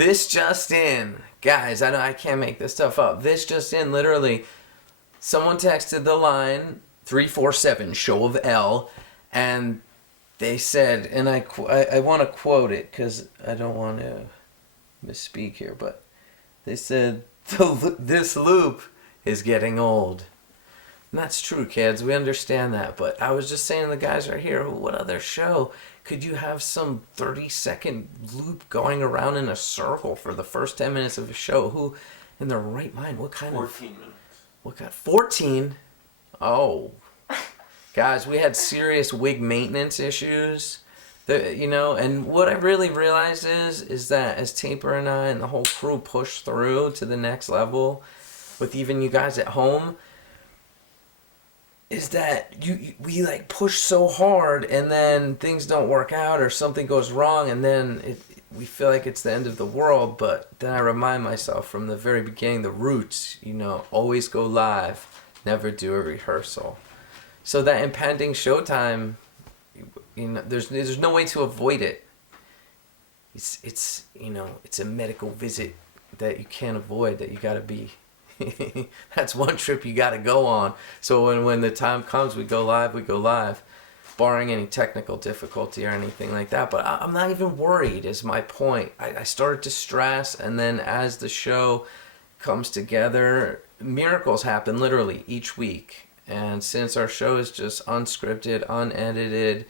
This just in. Guys, I can't make this stuff up. This just in, literally, someone texted the line 347 show of L, and they said, and I want to quote it because I don't want to misspeak here, but they said, this loop is getting old. And that's true, kids. We understand that. But I was just saying to the guys right here, what other show could you have some 30-second loop going around in a circle for the first 10 minutes of a show? Who, in their right mind, what kind 14 minutes. What kind? 14? Oh. Guys, we had serious wig maintenance issues. And what I really realized is that as Taper and I and the whole crew push through to the next level, with even you guys at home, is that we like push so hard and then things don't work out or something goes wrong and then we feel like it's the end of the world. But then I remind myself from the very beginning, the roots, always go live, never do a rehearsal. So that impending showtime, there's no way to avoid it. It's a medical visit that you can't avoid, that you gotta be. That's one trip you gotta go on. So when the time comes, we go live, barring any technical difficulty or anything like that. But I'm not even worried, is my point. I started to stress, and then as the show comes together, miracles happen literally each week. And since our show is just unscripted, unedited,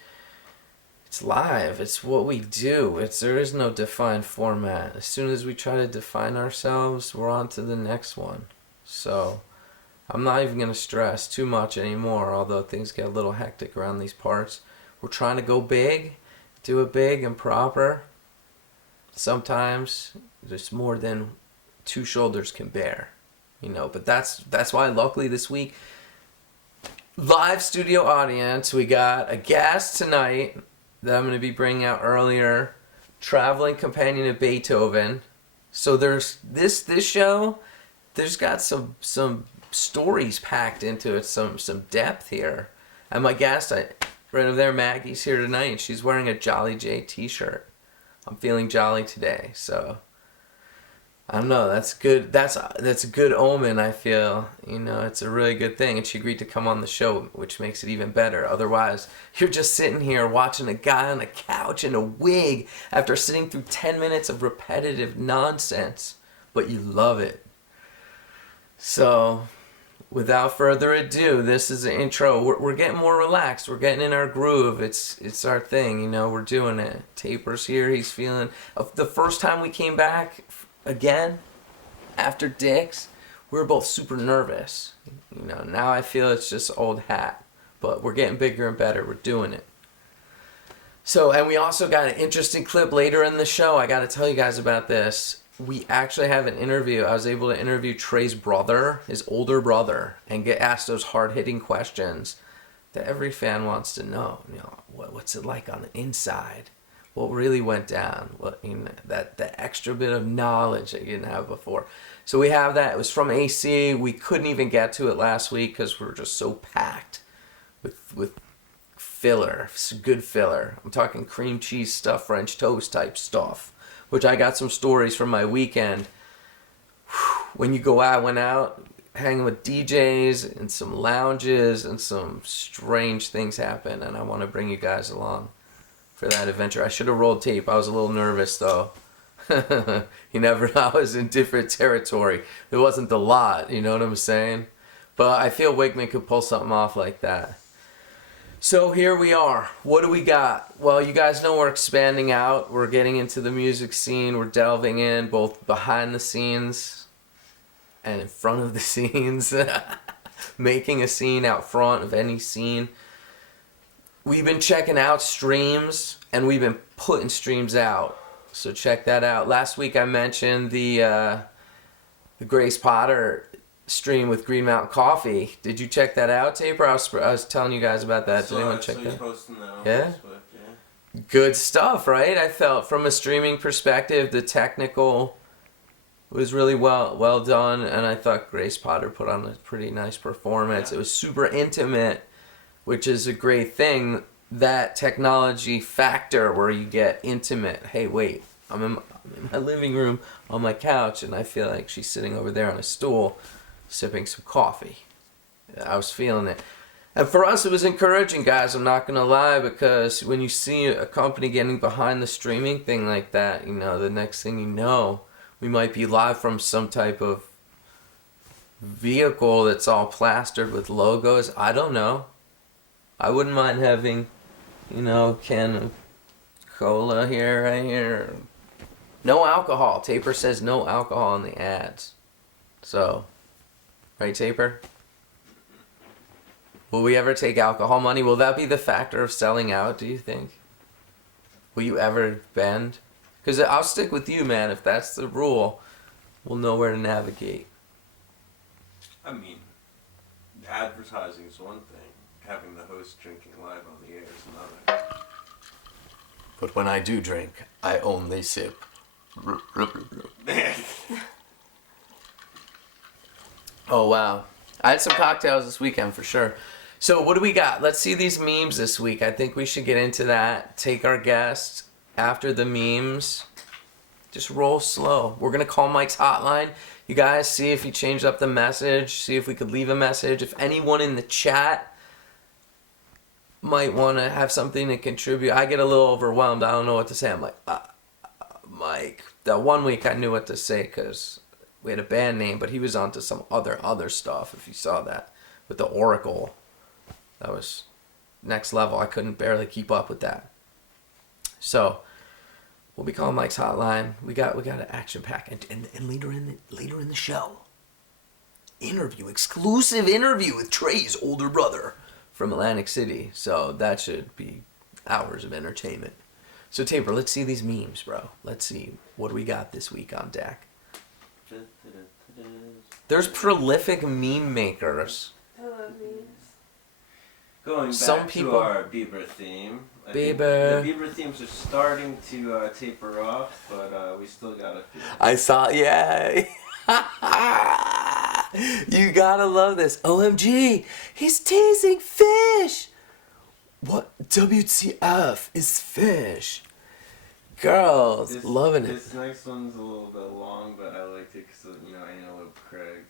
it's live. It's what we do. There is no defined format. As soon as we try to define ourselves, we're on to the next one. So I'm not even going to stress too much anymore, although things get a little hectic around these parts. We're trying to go big, do it big and proper. Sometimes there's more than two shoulders can bear, but that's why luckily this week, live studio audience, we got a guest tonight that I'm going to be bringing out earlier, traveling companion of Beethoven. So there's this show, there's got some stories packed into it, some depth here. And my guest, right over there, Maggie's here tonight, and she's wearing a Jolly J t-shirt. I'm feeling jolly today, so I don't know, that's good. That's a good omen, I feel. It's a really good thing. And she agreed to come on the show, which makes it even better. Otherwise, you're just sitting here watching a guy on a couch in a wig after sitting through 10 minutes of repetitive nonsense. But you love it. So, without further ado, this is the intro. We're getting more relaxed. We're getting in our groove. It's our thing, we're doing it. Taper's here. He's feeling... The first time we came back... again, after Dick's, we were both super nervous. Now I feel it's just old hat. But we're getting bigger and better. We're doing it. So, and we also got an interesting clip later in the show. I got to tell you guys about this. We actually have an interview. I was able to interview Trey's brother, his older brother, and get asked those hard-hitting questions that every fan wants to know. What's it like on the inside? What really went down, that extra bit of knowledge that you didn't have before. So we have that. It was from AC. We couldn't even get to it last week because we were just so packed with filler, good filler. I'm talking cream cheese stuffed French toast type stuff, which I got some stories from my weekend. When you go out, I went out hanging with DJs and some lounges, and some strange things happen, and I want to bring you guys along for that adventure. I should have rolled tape. I was a little nervous though. You never know. I was in different territory. There wasn't a lot, you know what I'm saying? But I feel Wigman could pull something off like that. So here we are. What do we got? Well, you guys know we're expanding out. We're getting into the music scene. We're delving in both behind the scenes and in front of the scenes. Making a scene out front of any scene. We've been checking out streams, and we've been putting streams out. So check that out. Last week I mentioned the Grace Potter stream with Green Mountain Coffee. Did you check that out, Taper? I was telling you guys about that. Did anyone check that? Posting that on Yeah? Facebook, yeah. Good stuff, right? I felt from a streaming perspective, the technical was really well done, and I thought Grace Potter put on a pretty nice performance. Yeah. It was super intimate, which is a great thing. That technology factor where you get intimate. Hey, wait, I'm in my living room on my couch, and I feel like she's sitting over there on a stool, sipping some coffee. I was feeling it. And for us, it was encouraging, guys. I'm not going to lie, because when you see a company getting behind the streaming thing like that, you know, the next thing you know, we might be live from some type of vehicle that's all plastered with logos. I don't know. I wouldn't mind having, you know, a can of cola here, right here. No alcohol. Taper says no alcohol in the ads. So, right, Taper? Will we ever take alcohol money? Will that be the factor of selling out, do you think? Will you ever bend? Because I'll stick with you, man. If that's the rule, we'll know where to navigate. I mean, advertising is one thing. Having the host drinking live on the air is another. But when I do drink, I only sip. Oh, wow. I had some cocktails this weekend for sure. So what do we got? Let's see these memes this week. I think we should get into that. Take our guest after the memes. Just roll slow. We're going to call Mike's hotline. You guys see if he changed up the message. See if we could leave a message. If anyone in the chat might want to have something to contribute. I get a little overwhelmed. I don't know what to say. I'm like, Mike. That one week I knew what to say because we had a band name, but he was onto some other stuff, if you saw that, with the Oracle. That was next level. I couldn't barely keep up with that. So we'll be calling Mike's hotline. We got an action pack, and later in the show, exclusive interview with Trey's older brother from Atlantic City. So that should be hours of entertainment. So Taper, let's see these memes, bro. Let's see what do we got this week on deck. There's prolific meme makers. I love memes. Going back Some people- to our Bieber theme. I think Bieber. the Bieber themes are starting to taper off, but we still got a few. I saw, yeah. You gotta love this. OMG, he's teasing fish. What? WTF is fish? Girls, loving it. This next one's a little bit long, but I liked it because, you know, Antelope Craig.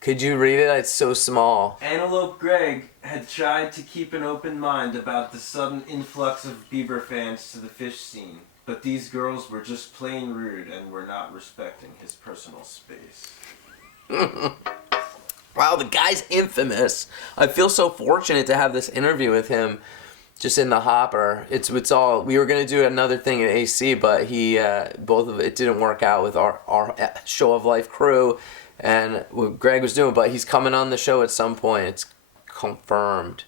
Could you read it? It's so small. Antelope Greg had tried to keep an open mind about the sudden influx of Bieber fans to the fish scene, but these girls were just plain rude and were not respecting his personal space. Wow, the guy's infamous. I feel so fortunate to have this interview with him just in the hopper. It's all, we were going to do another thing at AC, but it didn't work out with our Show of Life crew and what Greg was doing, but he's coming on the show at some point. It's confirmed.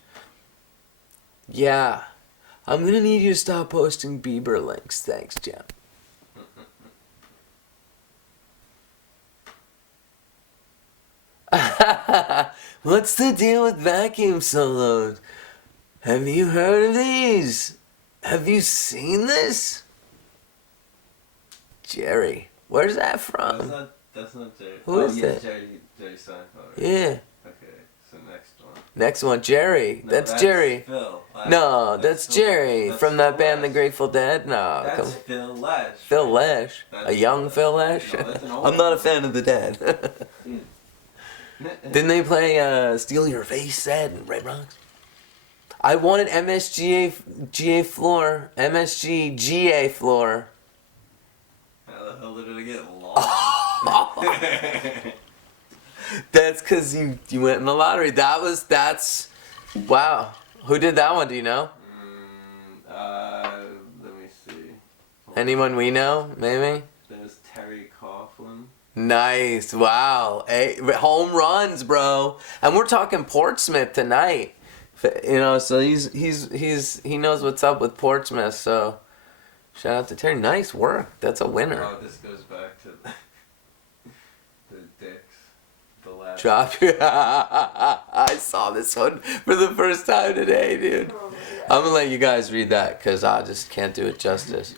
Yeah. I'm going to need you to stop posting Bieber links. Thanks, Jim. What's the deal with vacuum solos? Have you heard of these? Have you seen this? Jerry. Where's that from? That's not Jerry. Who is that? Jerry Seinfeld. Right? Yeah. Okay, so next one. Next one, Jerry. No, that's Jerry. Phil. No, that's Jerry that's from that Phil band, The Lesh. Grateful Dead. No, That's come. Phil Lesh. Phil Lesh. A That's- young Phil Lesh. No, that's an old I'm not a fan of the Dead. Didn't they play Steal Your Face set and Red Rocks? I wanted MSGA floor. MSG GA floor. How the hell did it get long? That's because you went in the lottery. That's wow. Who did that one? Do you know? Let me see. Anyone we know? Maybe. There's Terry Coughlin. Nice. Wow. Hey, home runs, bro. And we're talking Portsmouth tonight. You know, so he knows what's up with Portsmouth. So shout out to Terry. Nice work. That's a winner. Oh, this goes back to the Dicks. The last. Drop. I saw this one for the first time today, dude. Oh my God. I'm gonna let you guys read that because I just can't do it justice.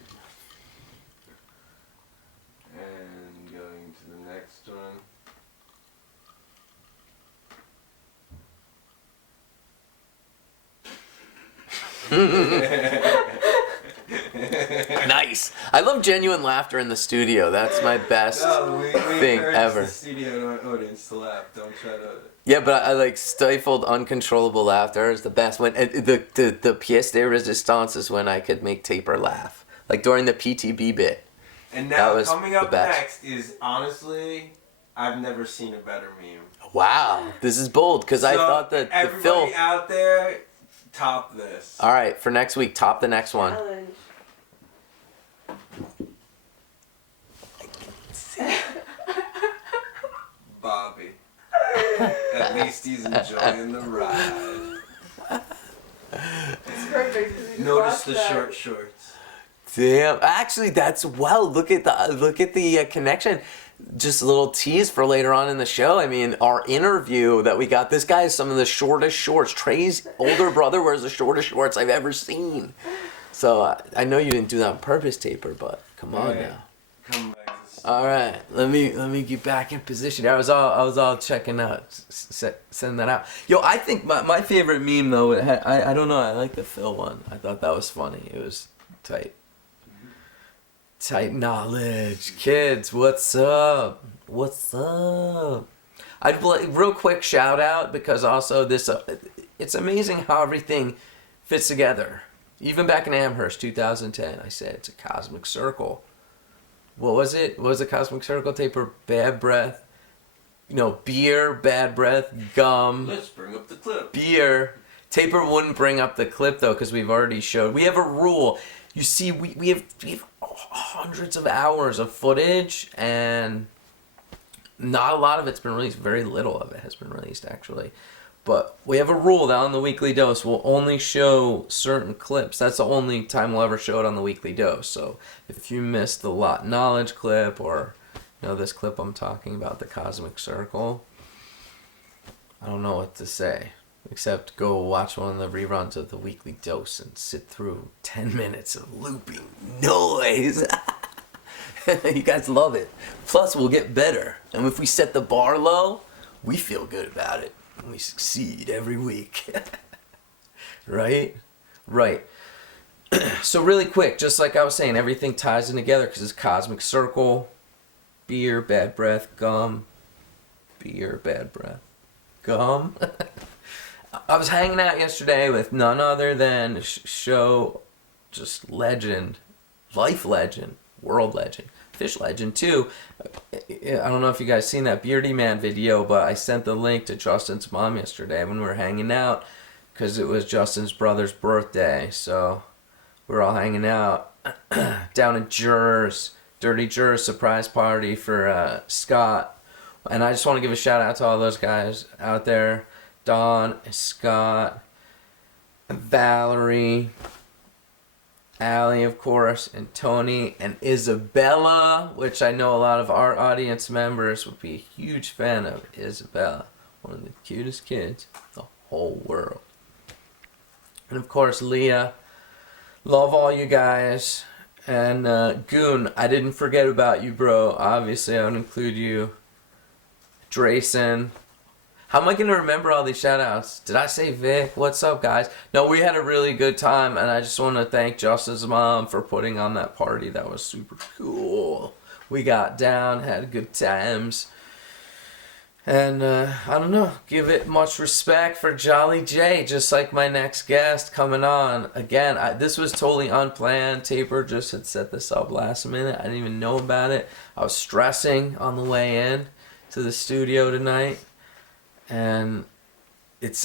And going to the next one. Nice. Nice. I love genuine laughter in the studio. That's my best we thing encourage ever. the studio and our audience to laugh. Don't try to. Yeah, but I like stifled, uncontrollable laughter is the best. When the pièce de résistance is when I could make Taper laugh, like during the PTB bit. And That now was coming the up best. next is honestly, I've never seen a better meme. Wow, this is bold because I So, thought that the everybody film. out there, top this. All right, for next week, top the next one. Challenge. Bobby. At least he's enjoying the ride. It's perfect. 'cause we just Notice watched the that. short shorts. Damn, actually, that's Look at the connection. Just a little tease for later on in the show. I mean, our interview that we got. This guy has some of the shortest shorts. Trey's older brother wears the shortest shorts I've ever seen. So I know you didn't do that on purpose, Taper, but come on Right. now. Come back to the All right, let me get back in position. I was all checking out, sending that out. Yo, I think my favorite meme though. I don't know. I like the Phil one. I thought that was funny. It was tight. Tight knowledge, kids. What's up? What's up? Real quick shout out because also this. It's amazing how everything fits together. Even back in Amherst, 2010, I said it's a cosmic circle. What was it? What was the cosmic circle? Taper, bad breath. Beer, bad breath, gum. Let's bring up the clip. Beer. Taper wouldn't bring up the clip though because we've already showed. We have a rule. You see, we have hundreds of hours of footage and not a lot of it's been released. Very little of it has been released actually. But we have a rule that on the Weekly Dose we'll only show certain clips. That's the only time we'll ever show it on the Weekly Dose. So if you missed the Lot Knowledge clip or this clip I'm talking about, the Cosmic Circle, I don't know what to say. Except go watch one of the reruns of the Weekly Dose and sit through 10 minutes of looping noise. You guys love it. Plus, we'll get better. And if we set the bar low, we feel good about it. We succeed every week. Right? Right. So really quick, just like I was saying, everything ties in together because it's Cosmic Circle. Beer, bad breath, gum. Beer, bad breath, gum. I was hanging out yesterday with none other than show just legend, life legend, world legend, fish legend too. I don't know if you guys seen that Beardy Man video, but I sent the link to Justin's mom yesterday when we were hanging out because it was Justin's brother's birthday. So we were all hanging out down in Jers, Dirty Jers surprise party for Scott. And I just want to give a shout out to all those guys out there. Don, Scott, Valerie, Allie, of course, and Tony, and Isabella, which I know a lot of our audience members would be a huge fan of. Isabella, one of the cutest kids in the whole world. And of course, Leah. Love all you guys. And Goon, I didn't forget about you, bro. Obviously, I would include you. Drayson. How am I going to remember all these shout-outs? Did I say Vic? What's up, guys? No, we had a really good time, and I just want to thank Justin's mom for putting on that party. That was super cool. We got down, had good times. And, I don't know, give it much respect for Jolly J, just like my next guest coming on. Again, this was totally unplanned. Taper just had set this up last minute. I didn't even know about it. I was stressing on the way in to the studio tonight. And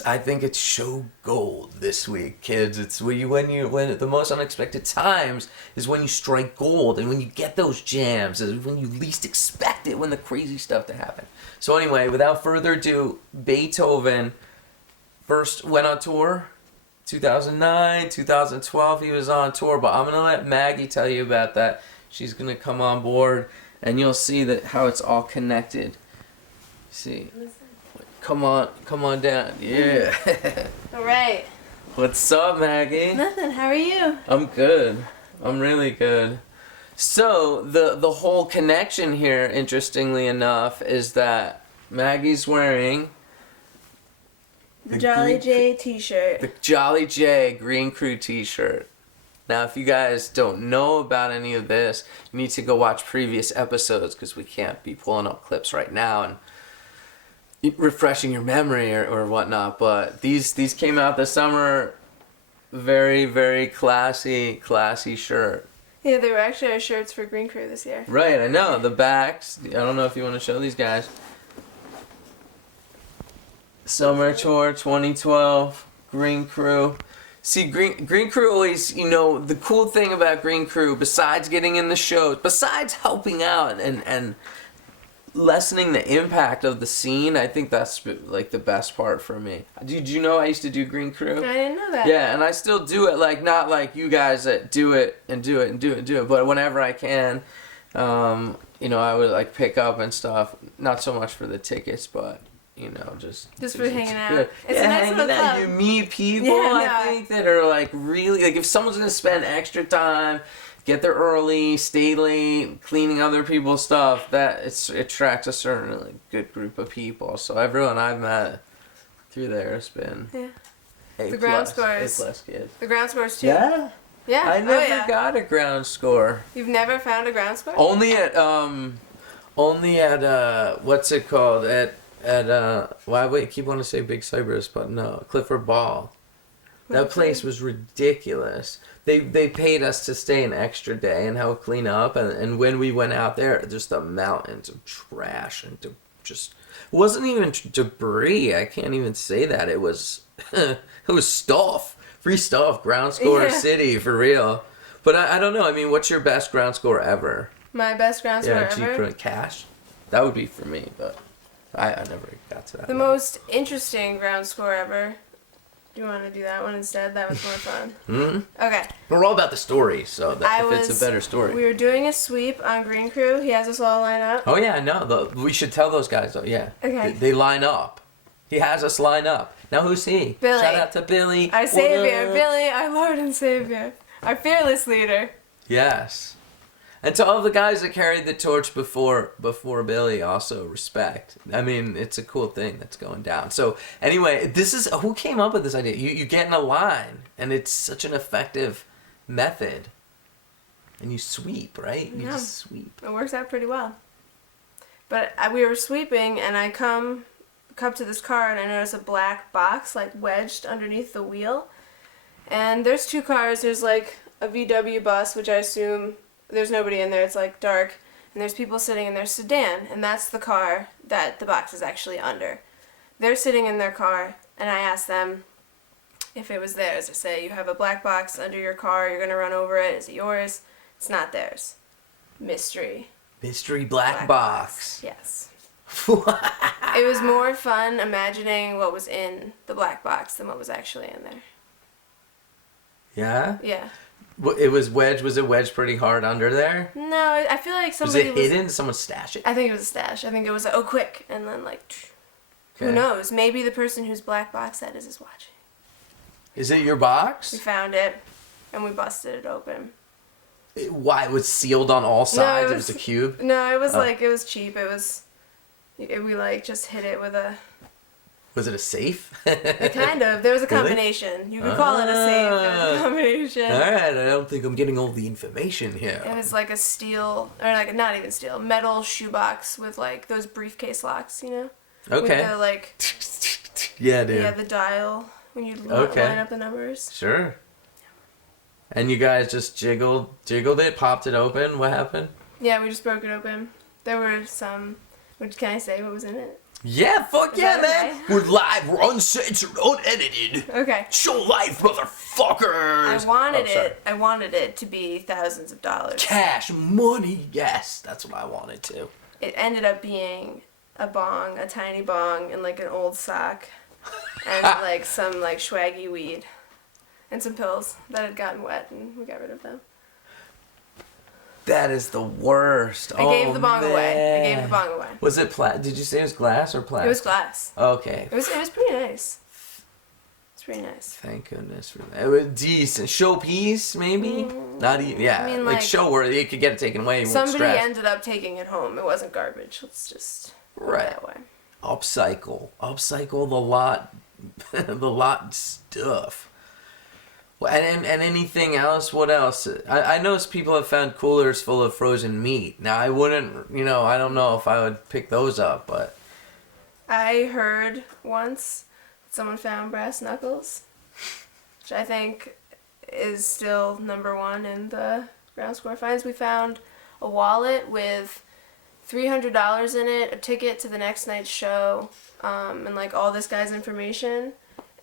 I think it's show gold this week, kids. It's when the most unexpected times is when you strike gold, and when you get those jams is when you least expect it, when the crazy stuff to happen. So anyway, without further ado, Beethoven first went on tour, 2009, 2012. He was on tour, but I'm gonna let Maggie tell you about that. She's gonna come on board, and you'll see that how it's all connected. See. Come on down. Yeah. All right. What's up, Maggie? Nothing. How are you? I'm good. I'm really good. So, the whole connection here, interestingly enough, is that Maggie's wearing The Jolly J t-shirt. the Jolly J Green Crew t-shirt. Now, if you guys don't know about any of this, you need to go watch previous episodes because we can't be pulling up clips right now and refreshing your memory or whatnot. But these came out this summer. Very, very classy shirt. Yeah, they were actually our shirts for Green Crew this year. Right, I know. The backs. I don't know if you want to show these guys. Summer Tour 2012, Green Crew. See, Green Crew always, the cool thing about Green Crew, besides getting in the shows, besides helping out and lessening the impact of the scene, I think that's like the best part for me. Did you know I used to do Green Crew? I didn't know that. Yeah, and I still do it, like, not like you guys that do it, but whenever I can, I would, like, pick up and stuff. Not so much for the tickets, but, just for hanging out. Good. It's a nice little club. You meet people, Yeah, I think, that are, like, really, like, if someone's going to spend extra time, get there early, stay late, cleaning other people's stuff, that it attracts a certain, like, good group of people. So everyone I've met through there has been A+, The ground scores. A+ kids. The ground scores too. Yeah? Yeah. I never yeah. got a ground score. You've never found a ground score? Only at what's it called? I keep wanting to say Big Cypress, but no, Clifford Ball. That place was ridiculous. They paid us to stay an extra day and help clean up, and when we went out there, just the mountains of trash and just it wasn't even debris. I can't even say that. It was it was stuff. Free stuff, ground score city, for real. But I don't know. I mean, what's your best ground score ever? My best ground score ever? Yeah, cash. That would be for me, but I never got to that. The most interesting ground score ever. Do you want to do that one instead? That was more fun. Mm-hmm. Okay. We're all about the story, so that if it's a better story. We were doing a sweep on Green Crew. He has us all line up. Oh, yeah, I know. We should tell those guys, though, yeah. Okay. They line up. He has us line up. Now, who's he? Billy. Shout out to Billy. Our savior. Billy, our Lord and Savior. Our fearless leader. Yes. And to all the guys that carried the torch before Billy, also respect. I mean, it's a cool thing that's going down. So anyway, who came up with this idea? You get in a line, and it's such an effective method. And you sweep, right? You just sweep. It works out pretty well. But we were sweeping, and I come to this car, and I notice a black box, like, wedged underneath the wheel. And there's two cars. There's, like, a VW bus, which I assume there's nobody in there. It's, like, dark. And there's people sitting in their sedan, and that's the car that the box is actually under. They're sitting in their car, and I ask them if it was theirs. I say, you have a black box under your car. You're going to run over it. Is it yours? It's not theirs. Mystery. Mystery black box. Yes. It was more fun imagining what was in the black box than what was actually in there. Yeah? Yeah. It was wedged. Was it wedged pretty hard under there? No, I feel like somebody was it hidden? Did someone stash it? I think it was a stash. I think it was quick, and then who Okay. knows? Maybe the person whose black box that is watching. Is it your box? We found it, and we busted it open. Why? It was sealed on all sides? It was a cube? No, it was it was cheap. We just hit it with a... Was it a safe? Kind of. There was a combination. You could call it a safe. There was a combination. Alright, I don't think I'm getting all the information here. It was like a steel, or like not even steel, metal shoebox with like those briefcase locks, you know? Okay. With the like... Yeah, dude. Yeah, the dial, when you line up the numbers. Sure. And you guys just jiggled it, popped it open. What happened? Yeah, we just broke it open. There were some... Can I say what was in it? Yeah, fuck Is yeah, that man. okay? We're live, we're uncensored, unedited. Okay. Show life, motherfuckers. I wanted it to be thousands of dollars. Cash, money, yes. That's what I wanted to. It ended up being a bong, a tiny bong, and like an old sock. And like some like swaggy weed. And some pills that had gotten wet, and we got rid of them. That is the worst. I gave the bong away. Was it did you say it was glass or plastic? It was glass. Okay. It was pretty nice. It's pretty nice. Thank goodness for that. It was decent. Showpiece, maybe? Not even, yeah. I mean, like like, show worthy. You could get it taken away. You won't Somebody stress. ended up taking it home. It wasn't garbage. Let's just put it that way. Upcycle the lot, the lot stuff. Well, and anything else? What else? I know people have found coolers full of frozen meat. Now I wouldn't, I don't know if I would pick those up, but I heard once someone found brass knuckles, which I think is still number one in the ground square finds. We found a wallet with $300 in it, a ticket to the next night's show, and like all this guy's information.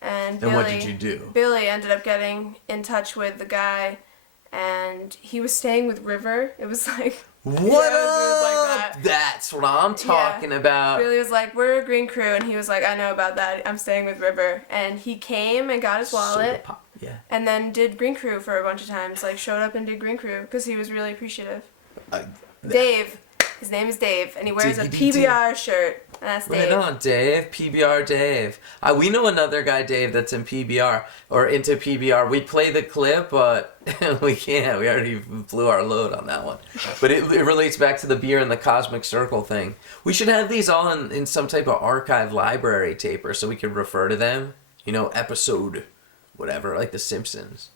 And Billy, what did you do? Billy ended up getting in touch with the guy, and he was staying with River. It was like, what yeah, it was like up? that. That's what I'm talking about. Billy was like, we're a green crew, and he was like, I know about that. I'm staying with River. And he came and got his wallet, Yeah. and then did green crew for a bunch of times. Like, showed up and did green crew because he was really appreciative. Dave. His name is Dave, and he wears a PBR shirt. And that's Dave. Right on, Dave. PBR Dave. We know another guy, Dave, that's in PBR, or into PBR. We play the clip, but we can't. We already blew our load on that one. But it relates back to the beer and the Cosmic Circle thing. We should have these all in some type of archive library taper so we could refer to them. Episode, whatever, like The Simpsons.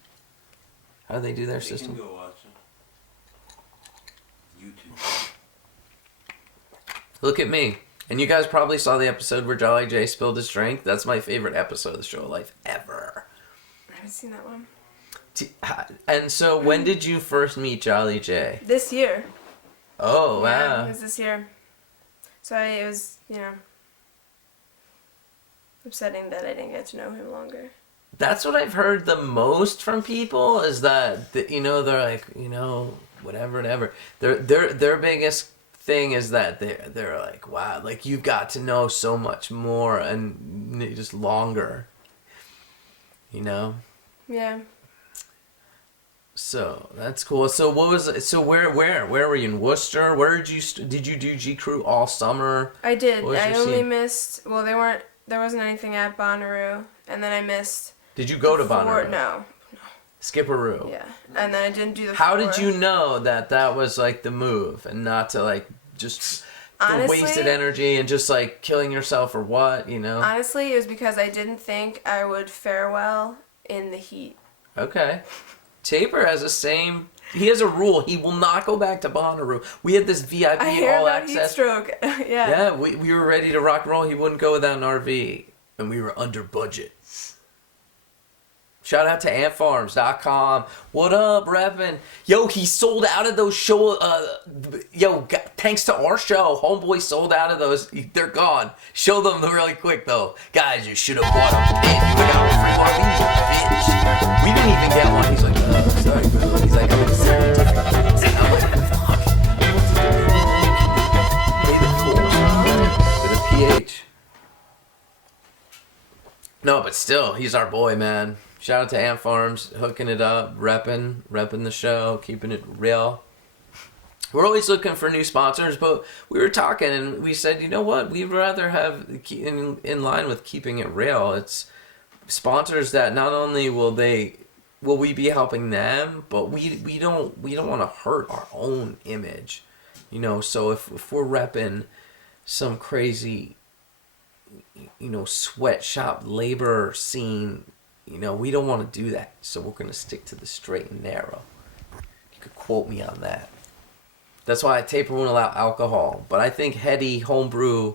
How do they do their system? You can go watch it. YouTube. Look at me. And you guys probably saw the episode where Jolly J spilled his drink. That's my favorite episode of the Show of Life ever. I haven't seen that one. And so when did you first meet Jolly J? This year. Oh, Yeah, wow. it was this year. So it was, upsetting that I didn't get to know him longer. That's what I've heard the most from people is that, they're like, whatever. Their biggest thing is that they're like, wow, like you've got to know so much more and just longer, Yeah. So that's cool. So where were you in Worcester? Where did you do G Crew all summer? I did. What was I your only scene? missed, well, there wasn't anything at Bonnaroo, and then I missed. Did you go to Bonnaroo? No. Skipperoo. Yeah. And then I didn't do the How four. did you know that was like the move and not to like just Honestly, wasted energy and just like killing yourself or what, Honestly, it was because I didn't think I would fare well in the heat. Okay. Taper has he has a rule. He will not go back to Bonnaroo. We had this VIP I hear all about heat access. stroke. Yeah. Yeah, we were ready to rock and roll. He wouldn't go without an RV. And we were under budget. Shout out to antfarms.com. What up, reppin'? Yo, he sold out of those thanks to our show, Homeboy sold out of those. They're gone. Show them really quick, though. Guys, you should have bought them. Man, you would have got a free one of these, bitch. We didn't even get one. He's like, sorry, bro. He's like, I'm going to send you tickets. And I'm like, fuck. Pay the full with a PH. No, but still, he's our boy, man. Shout out to Ant Farms, hooking it up, repping the show, keeping it real. We're always looking for new sponsors, but we were talking and we said, you know what? We'd rather have, in line with keeping it real, it's sponsors that not only will we be helping them, but we don't want to hurt our own image, So if we're repping some crazy, sweatshop labor scene. We don't want to do that, so we're going to stick to the straight and narrow. You could quote me on that. That's why Taper won't allow alcohol. But I think heady homebrew,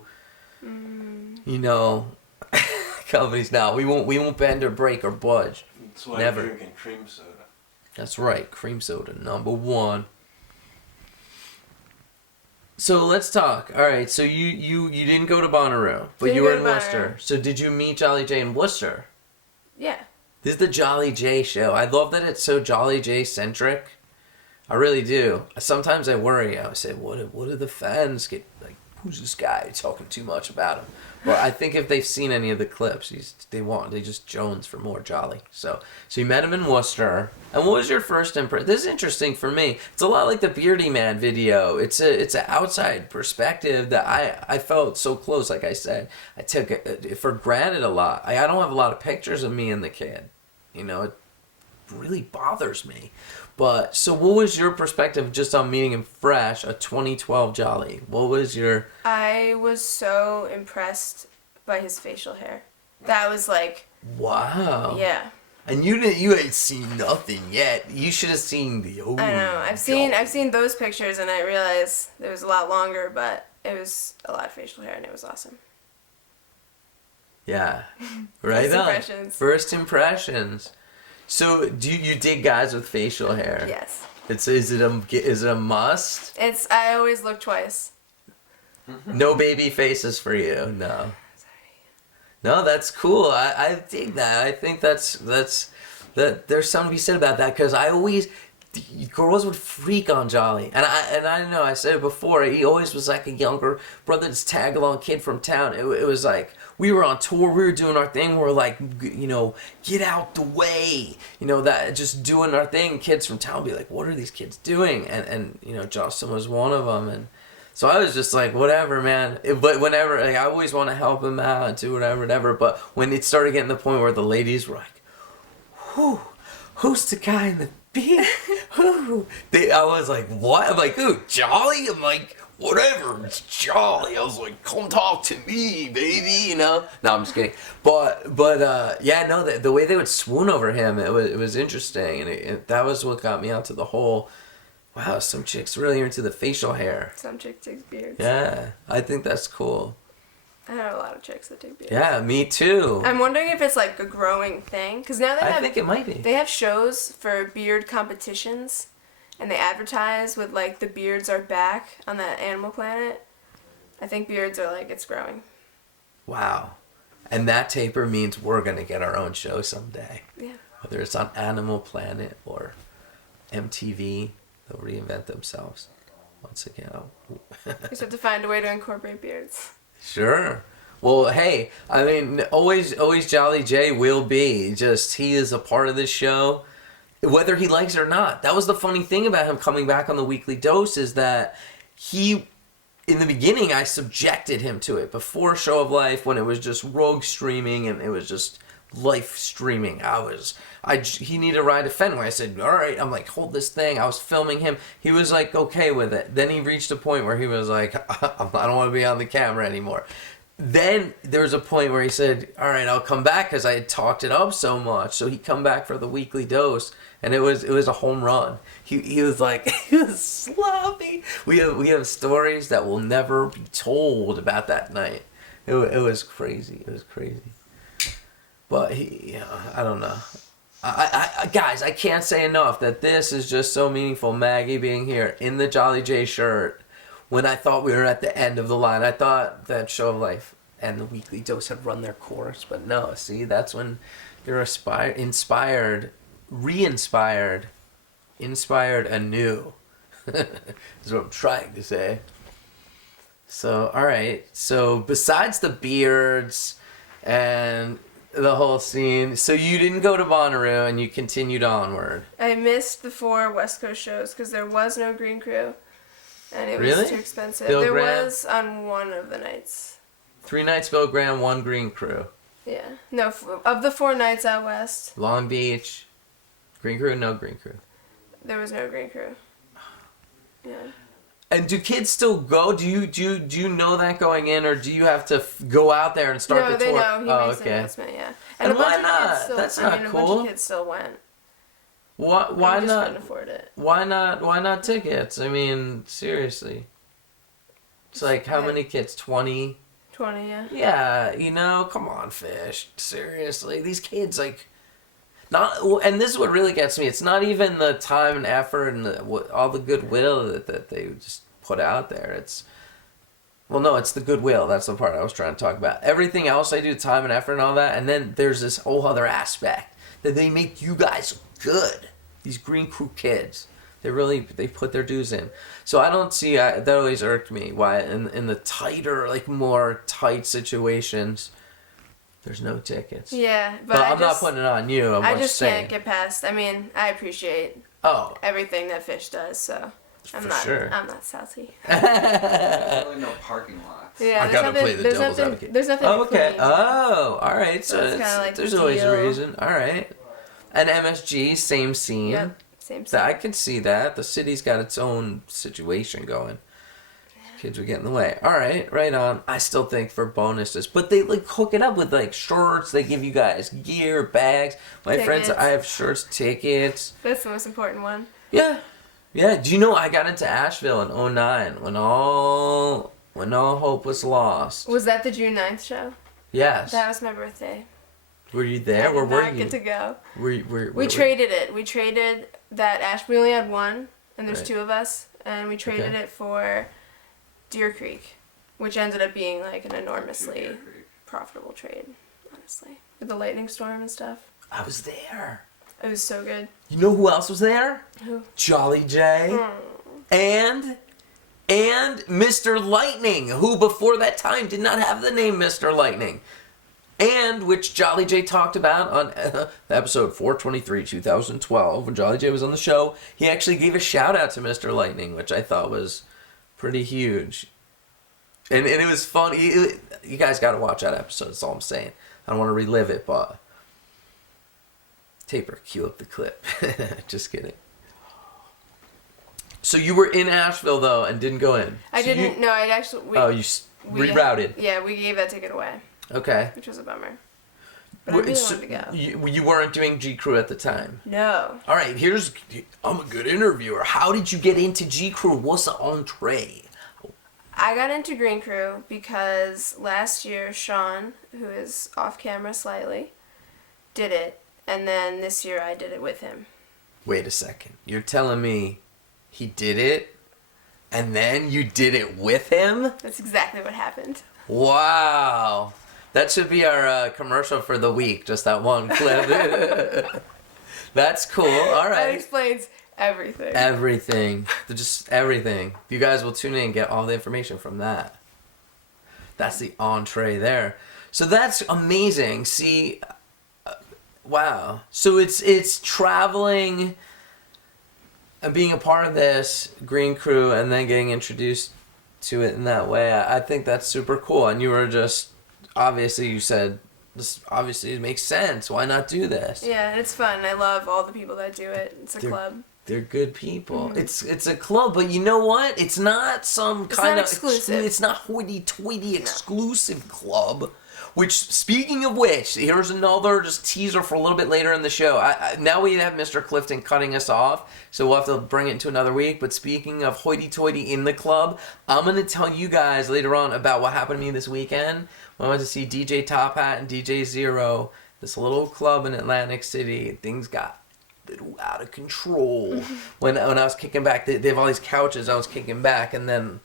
companies now, we won't bend or break or budge. That's why Never. I'm drinking cream soda. That's right, cream soda, #1. So let's talk. All right, so you didn't go to Bonnaroo, but Didn't you were go in to Worcester. So did you meet Jolly J in Worcester? Yeah. This is the Jolly J show. I love that it's so Jolly J centric. I really do. Sometimes I worry. I say, what do the fans get? Like, who's this guy talking too much about him? But I think if they've seen any of the clips, they just Jones for more Jolly. So you met him in Worcester. And what was your first impression? This is interesting for me. It's a lot like the Beardy Man video. It's an outside perspective that I felt so close. Like I said, I took it for granted a lot. I don't have a lot of pictures of me and the kid. It really bothers me. But so what was your perspective just on meeting him fresh, a 2012 Jolly? What was your... I was so impressed by his facial hair. That was like... Wow. Yeah. And you ain't seen nothing yet. You should have seen the old. I know. I've seen those pictures, and I realized it was a lot longer, but it was a lot of facial hair, and it was awesome. Yeah, right First on. impressions. First impressions. So, do you dig guys with facial hair? Yes. Is it a must? I always look twice. No baby faces for you. No. No, that's cool. I dig that. I think that there's something to be said about that, because girls would freak on Jolly, and I know I said it before. He always was like a younger brother, this tag along kid from town. It was like we were on tour, we were doing our thing. We're like, get out the way, that just doing our thing. Kids from town would be like, what are these kids doing? And Justin was one of them, and so I was just like, whatever, man. But whenever, I always want to help him out and do whatever. But when it started getting to the point where the ladies were like, who's the guy in the beard? Who? I was like, what? I'm like, who? Jolly? I'm like, whatever, it's Jolly. I was like, come talk to me, baby, No, I'm just kidding. But yeah, no, the way they would swoon over him, it was interesting. And that was what got me out to the whole, wow, some chicks really are into the facial hair. Some chicks take beards. Yeah, I think that's cool. I know a lot of chicks that take beards. Yeah, me too. I'm wondering if it's like a growing thing, because now I think it might be. They have shows for beard competitions, and they advertise with like the beards are back on that Animal Planet. I think beards are like, it's growing. Wow. And that taper means we're going to get our own show someday. Yeah. Whether it's on Animal Planet or MTV, they'll reinvent themselves once again. You just have to find a way to incorporate beards. Sure. Well, hey, I mean, always Jolly J will be. Just, he is a part of this show, whether he likes it or not. That was the funny thing about him coming back on the Weekly Dose, is that in the beginning, I subjected him to it. Before Show of Life, when it was just rogue streaming and it was just life streaming, he needed a ride to Fenway. I said, all right. I'm like, hold this thing. I was filming him. He was like, okay with it. Then he reached a point where he was like, I don't want to be on the camera anymore. Then there was a point where he said, all right, I'll come back, because I had talked it up so much. So he'd come back for the Weekly Dose, and it was a home run. He was like, he was sloppy. We have stories that will never be told about that night. It was crazy. It was crazy. But I don't know. Guys, I can't say enough that this is just so meaningful. Maggie being here in the Jolly J shirt, when I thought we were at the end of the line. I thought that Show of Life and the Weekly Dose had run their course, but no. See, that's when you're inspired, re-inspired, inspired anew. Is what I'm trying to say. So, all right. So, besides the beards and the whole scene, so you didn't go to Bonnaroo and you continued onward. I missed the 4 West Coast shows because there was no Green Crew, and it Really? was too expensive. Bill there Graham? was on one of the nights. 3 nights Bill Graham, 1 Green Crew. Yeah. No, of the 4 nights out west, Long Beach, Green Crew, no Green Crew. there was no Green Crew. Yeah. And do kids still go? Do you know that going in, or do you have to go out there and start the tour? No, they know. He Oh, makes an okay. announcement, yeah. And a bunch why of not? kids still, That's a not bunch cool. of kids still went. Why We just couldn't not? afford it. Why not tickets? I mean, seriously. It's like, how Yeah. many kids? 20? 20, yeah. Yeah, come on, Fish. Seriously, these kids, like, not. And this is what really gets me. It's not even the time and effort and all the goodwill that they just put out there. It's the goodwill. That's the part I was trying to talk about. Everything else I do, time and effort and all that, and then there's this whole other aspect that they make you guys good. These Green Crew kids. They put their dues in. So I don't see, that always irked me, why in the tighter, like more tight situations, there's no tickets. Yeah, But I'm not putting it on you, I I'm just saying. can't get past. I mean, I appreciate everything that Fish does, so I'm not salty. There's really no parking lots. Yeah, I gotta play the devil's advocate. There's nothing. Okay. between. Oh, all right. So it's kinda like there's the always a deal. reason. All right. And MSG, same scene. Yep, same. So I can see that. The city's got its own situation going. Kids would get in the way. All right, right on. I still think for bonuses, but they like hook it up with like shirts. They give you guys gear, bags. My friends, Tickets. I have shirts, tickets. That's the most important one. Yeah, yeah. Do you know I got into Asheville in 2009 when all hope was lost? Was that the June 9th show? Yes. That was my birthday. Were you I there? did Where were not you? get to go. We Traded it. We traded that Ash. We only had one, and there's Right. 2 of us, and we traded Okay. it for Deer Creek, which ended up being like an enormously Deer Creek. profitable trade, honestly, with the lightning storm and stuff. I was there. It was so good. You know who else was there? Who? Jolly J. Mm. And Mr. Lightning, who before that time did not have the name Mr. Lightning. And which Jolly J talked about on episode 423, 2012, when Jolly J was on the show. He actually gave a shout out to Mr. Lightning, which I thought was pretty huge. And it was fun. You guys got to watch that episode, that's all I'm saying. I don't want to relive it, but... Taper, cue up the clip. Just kidding. So you were in Asheville, though, and didn't go in? I So didn't. No, I actually. you we- rerouted. Yeah, we gave that ticket away, Okay. which was a bummer. But I really wanted to go. You weren't doing G Crew at the time. No. All right, I'm a good interviewer. How did you get into G Crew? What's the entree? I got into Green Crew because last year Sean, who is off camera slightly, did it, and then this year I did it with him. Wait a second. You're telling me he did it, and then you did it with him? That's exactly what happened. Wow. That should be our commercial for the week, just that one clip. That's cool. All That right. explains everything. Everything. Just everything. You guys will tune in and get all the information from that. That's the entree there. So that's amazing. See, wow. So it's traveling and being a part of this Green Crew and then getting introduced to it in that way. I think that's super cool. And you were just, obviously you said, this obviously it makes sense. Why not do this? Yeah, and it's fun. I love all the people that do it. It's a They're- club. They're good people. Mhm. It's a club, but you know what? It's not some It's kind not of exclusive. It's not hoity-toity exclusive club. Which, speaking of which, here's another just teaser for a little bit later in the show. Now we have Mr. Clifton cutting us off, so we'll have to bring it into another week. But speaking of hoity-toity in the club, I'm going to tell you guys later on about what happened to me this weekend. I went to see DJ Top Hat and DJ Zero, this little club in Atlantic City. Things got a little out of control. when I was kicking back, they have all these couches, I was kicking back, and then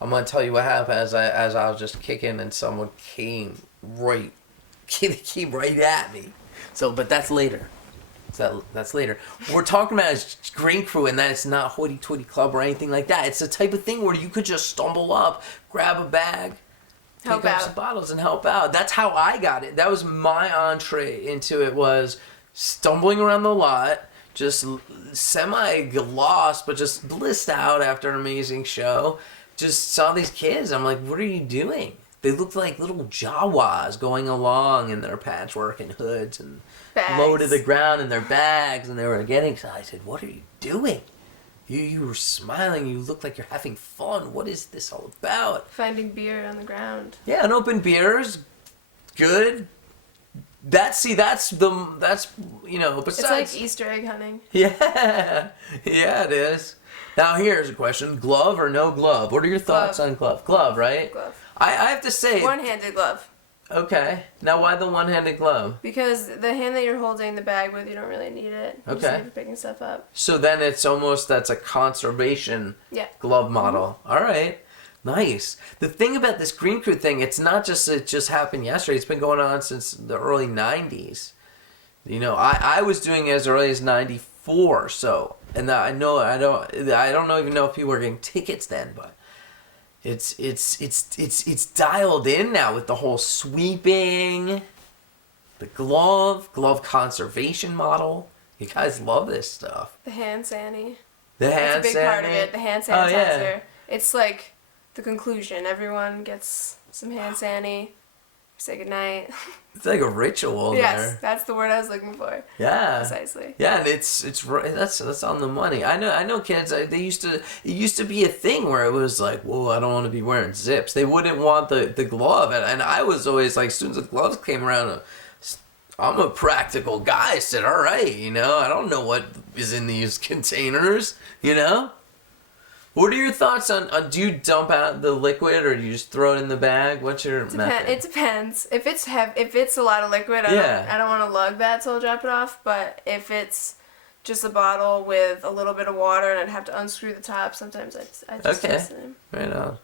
I'm going to tell you what happened as I was just kicking, and someone came right at me. So, but that's later. That's later. What we're talking about is Green Crew, and that it's not hoity-toity club or anything like that. It's the type of thing where you could just stumble up, grab a bag, Help pick up out. some bottles, and help out. That's how I got it. That was my entree into it, was stumbling around the lot, just semi-lost, but just blissed out after an amazing show. Just saw these kids. I'm like, what are you doing? They looked like little Jawas going along in their patchwork and hoods and Bags. low to the ground in their bags, and they were getting excited. I said, what are you doing? You were smiling. You look like you're having fun. What is this all about? Finding beer on the ground. Yeah, and open beers, good. That's you know, besides. It's like Easter egg hunting. Yeah, yeah, it is. Now here's a question: glove or no glove? What are your thoughts Glove. on glove? Glove, right? Glove. I have to say. One-handed glove. Okay. Now why the one-handed glove? Because the hand that you're holding the bag with, you don't really need it. You just Okay. need for picking stuff up. So then it's almost that's a conservation Yeah. glove model. All right. Nice. The thing about this Green Crew thing, it's not just it just happened yesterday. It's been going on since the early 90s. You know, I was doing it as early as 94. So, and I don't even know if people were getting tickets then, but it's dialed in now with the whole sweeping, the glove conservation model. You guys love this stuff. The hand sanitizer. The hand That's a big part of sanitizer. it. The hand Oh, sanitizer. yeah. It's like the conclusion. Everyone gets some hand sanitizer. say goodnight. It's like a ritual Yes, there. that's the word I was looking for. Yeah. Precisely. Yeah, and that's on the money. I know kids. It used to be a thing where it was like, whoa, I don't want to be wearing zips. They wouldn't want the glove, and I was always like, as soon as the gloves came around, I'm a practical guy. I said, all right, I don't know what is in these containers, What are your thoughts on do you dump out the liquid or do you just throw it in the bag? What's your method? It depends. If it's a lot of liquid, I don't want to lug that till I drop it off. But if it's just a bottle with a little bit of water and I'd have to unscrew the top, sometimes I just toss it in. Right on.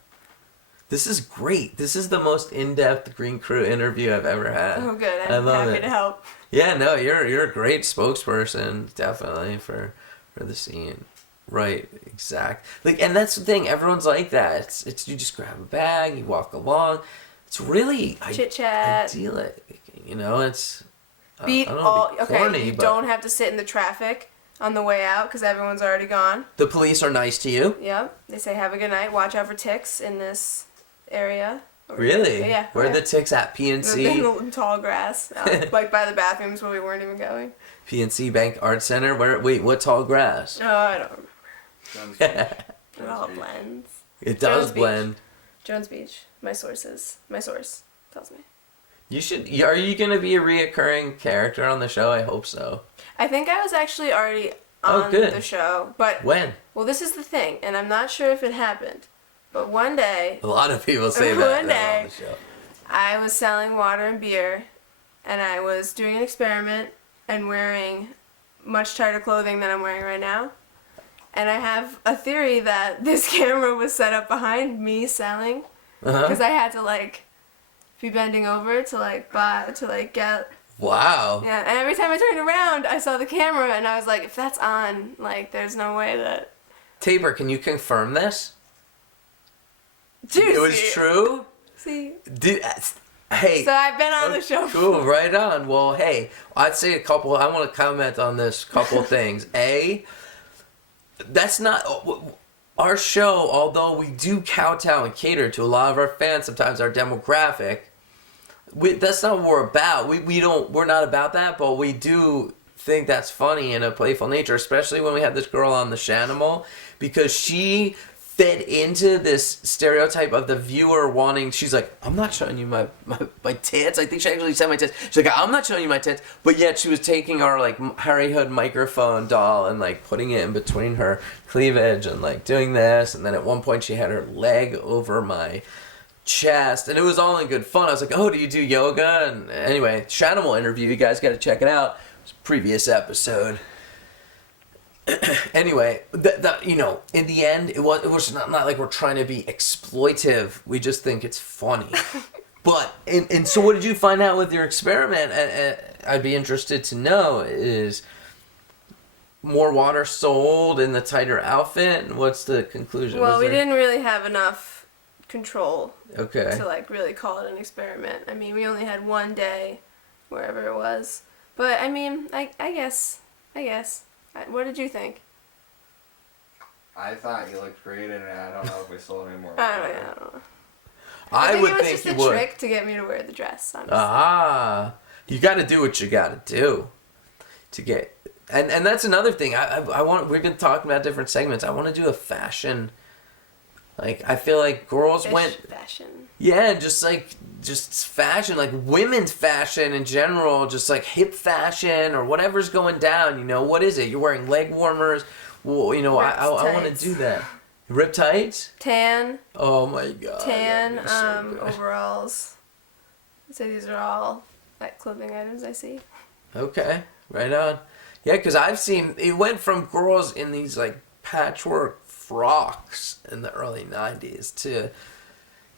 This is great. This is the most in-depth Green Crew interview I've ever had. Oh, good. I I'm love happy it. to help. Yeah, no, you're a great spokesperson, definitely for the scene. Right, exact. And that's the thing. Everyone's like that. It's you just grab a bag, you walk along. It's really Chit chat. idyllic. It's Beat I don't all. wanna be Okay, corny, you but don't have to sit in the traffic on the way out because everyone's already gone. the police are nice to you. Yep. They say have a good night. Watch out for ticks in this area. Really? Yeah. Where are yeah. the ticks at? In PNC? the tall grass, like by the bathrooms where we weren't even going. PNC Bank Art Center? Wait, what tall grass? Oh, I don't remember. Jones It Jones all Beach. blends. It does Jones Beach. blend. Jones Beach. My source tells me. You should. Are you gonna be a reoccurring character on the show? I hope so. I think I was actually already Oh, on good. the show, but When? well, this is the thing, and I'm not sure if it happened, but one day A lot of people say that. One that on day. the show. I was selling water and beer, and I was doing an experiment and wearing much tighter clothing than I'm wearing right now. And I have a theory that this camera was set up behind me selling, Uh-huh. because I had to be bending over to get. Wow. Yeah, and every time I turned around, I saw the camera, and I was like, if that's on, there's no way that. Tabor, can you confirm this? Juicy. It was true? See. Hey. So I've been on the show. Cool, right on. Well, hey, I'd say I want to comment on this couple things. That's not our show, although we do kowtow and cater to a lot of our fans, sometimes our demographic. That's not what we're about. We're not about that, but we do think that's funny in a playful nature, especially when we had this girl on the Shanimal, because she fit into this stereotype of the viewer wanting, she's like, I'm not showing you my tits. I think she actually said my tits. She's like, I'm not showing you my tits. But yet she was taking our Harry Hood microphone doll and putting it in between her cleavage and doing this. And then at one point she had her leg over my chest, and it was all in good fun. I was like, oh, do you do yoga? And anyway, Shanimal interview, you guys got to check it out. It was a previous episode. Anyway, in the end, it was not like we're trying to be exploitive. We just think it's funny. But and so, what did you find out with your experiment? I'd be interested to know is more water sold in the tighter outfit. And what's the conclusion? Well, we didn't really have enough control Okay. to really call it an experiment. I mean, we only had one day, wherever it was. But I mean, I guess. What did you think? I thought you looked great in it. I don't know if we sold any more. I don't know. I think would it was think just you a would. trick to get me to wear the dress. Honestly. You got to do what you got to do to get. And that's another thing. I want. We've been talking about different segments. I want to do a fashion. I feel like girls went. Fashion. Yeah, just fashion, women's fashion in general, just hip fashion or whatever's going down. What is it? You're wearing leg warmers. Well, I want to do that. Rip tights? Tan. Oh my god. Tan. that'd be so good. Overalls. So these are all clothing items I see. Okay, right on. Yeah, because I've seen it went from girls in these patchwork frocks in the early 90s to,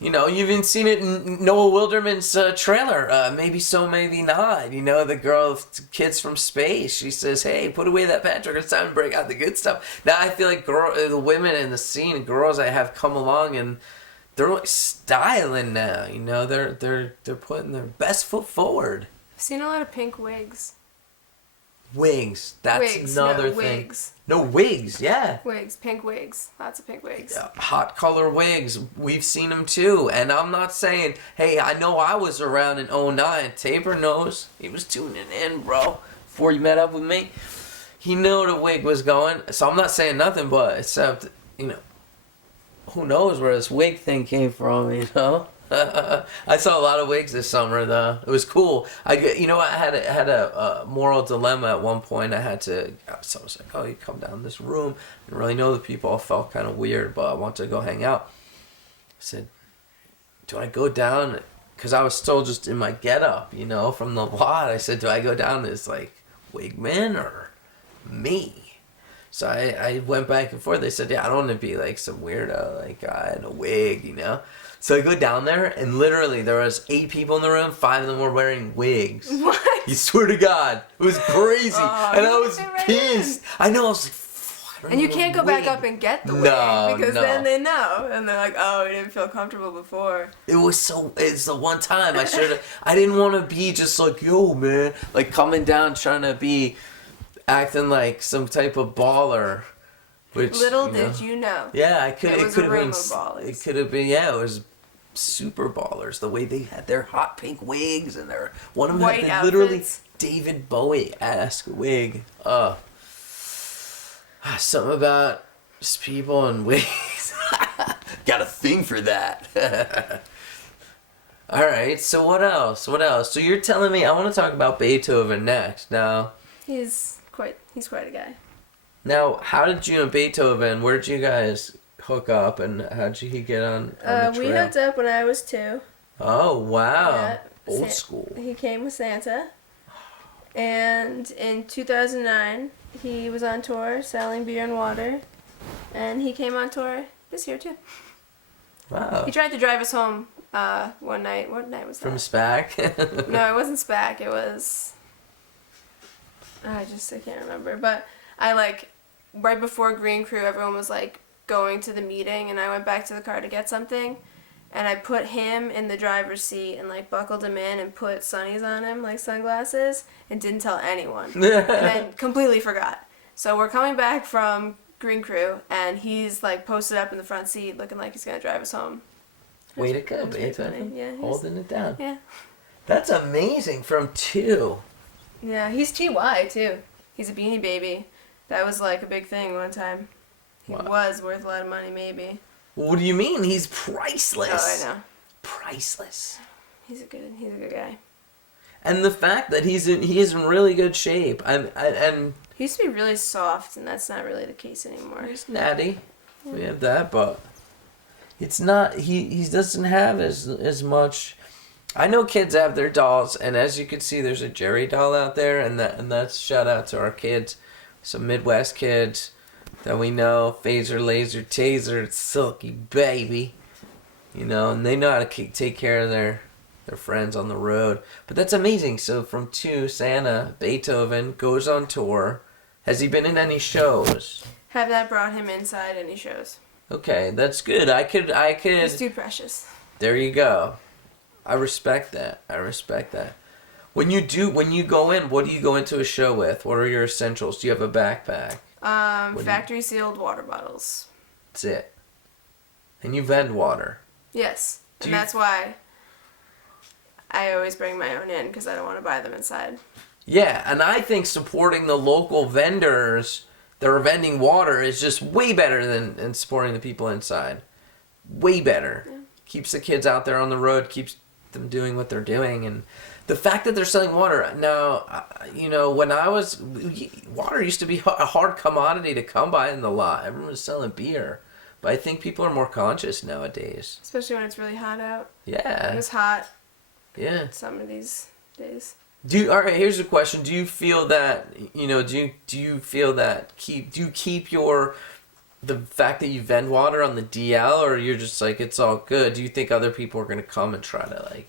you've even seen it in Noah Wilderman's trailer, Maybe So, Maybe Not. The girl, Kids from Space, she says, hey, put away that patchwork, it's time to break out the good stuff. Now I feel like the women in the scene, girls I have come along and they're styling now, they're putting their best foot forward. I've seen a lot of pink wigs. Wigs. That's Wigs, another no, thing. wigs. No, wigs, yeah. Wigs, pink wigs. Lots of pink wigs. Yeah, hot color wigs. We've seen them too. And I'm not saying, hey, I know I was around in '09. Tabor knows. He was tuning in, bro. Before you met up with me. He knew the wig was going. So I'm not saying nothing, but except, who knows where this wig thing came from, I saw a lot of wigs this summer, though. It was cool. I had a moral dilemma at one point. So I was like, oh, you come down this room. I didn't really know the people. I felt kind of weird, but I wanted to go hang out. I said, do I go down? Because I was still just in my getup, from the lot. I said, do I go down as, wig man or me? So I went back and forth. They said, yeah, I don't want to be, some weirdo, guy in a wig, So I go down there, and literally there was 8 people in the room. 5 of them were wearing wigs. What? You swear to God, it was crazy, and I was pissed. I know. I was like, fuck. I don't And you need a can't go back wig. up and get the wig No, because no. then they know, and they're like, "Oh, you didn't feel comfortable before." It's the one time I should have. I didn't want to be just like, yo, man, coming down trying to be acting like some type of baller. Which, Little did you know. Yeah, It it was could a have room been. of ballers. It could have been. Yeah, it was super ballers. The way they had their hot pink wigs and their one of them White had literally outfits. David Bowie-esque wig. Something about just people and wigs. Got a thing for that. All right. So what else? So you're telling me I want to talk about Beethoven next. He's quite a guy. Now, how did you and Beethoven? Where did you guys hook up, and how did he get on the trail? We hooked up when I was 2. Oh wow, Yeah, old school. He came with Santa, and in 2009 he was on tour selling beer and water, and he came on tour this year too. Wow. He tried to drive us home one night. What night was that? From SPAC. No, it wasn't SPAC. It was. I can't remember. But I right before Green Crew, everyone was going to the meeting, and I went back to the car to get something, and I put him in the driver's seat and buckled him in and put sunnies on him sunglasses and didn't tell anyone, and then completely forgot. So we're coming back from Green Crew, and he's posted up in the front seat looking like he's gonna drive us home. Way to go, That's pretty Beethoven. funny. Yeah, he's- Holding it down. Yeah. That's amazing. From 2. Yeah, he's TY too. He's a Beanie Baby. That was a big thing one time. He Wow. was worth a lot of money, maybe. What do you mean? He's priceless. Oh, I know. Priceless. He's a good guy. And the fact that he is in really good shape. And He used to be really soft, and that's not really the case anymore. he's natty. We have that, but it's not. He doesn't have as much. I know kids have their dolls, and as you can see, there's a Jerry doll out there, and that's shout out to our kids, some Midwest kids that we know, Phaser, Laser, Taser, Silky Baby, and they know how to take care of their friends on the road. But that's amazing. So from 2, Santa, Beethoven goes on tour. Has he been in any shows? Have not brought him inside any shows. Okay, that's good. I could. He's too precious. There you go. I respect that. When you go in, what do you go into a show with? What are your essentials? Do you have a backpack? Factory sealed water bottles. That's it. And you vend water. Yes, Do and you- that's why I always bring my own in because I don't want to buy them inside. Yeah, and I think supporting the local vendors that are vending water is just way better than supporting the people inside. Way better. Yeah. Keeps the kids out there on the road, keeps them doing what they're doing, and the fact that they're selling water now, when water used to be a hard commodity to come by in the lot. Everyone was selling beer, but I think people are more conscious nowadays. Especially when it's really hot out. It Yeah, was hot yeah. some of these days. All right, here's a question. Do you feel that, do you feel that do you keep the fact that you vend water on the DL, or you're just it's all good? Do you think other people are going to come and try to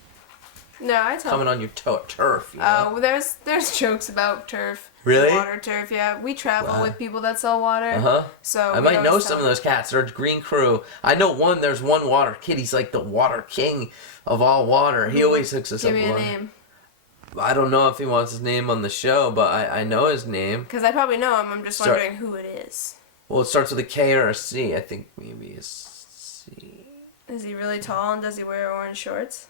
No, I tell coming on your turf, well, there's jokes about turf. Really? Water turf, yeah. We travel Wow. with people that sell water. Uh-huh. So I we might know always some tell of those cats. They're Green Crew. I know there's one water kid. He's like the water king of all water. He always hooks us Give up me with a water. name. I don't know if he wants his name on the show, but I know his name. Because I probably know him. I'm just Start- wondering who it is. Well, it starts with a K or a C. I think maybe a C. Is he really tall and does he wear orange shorts?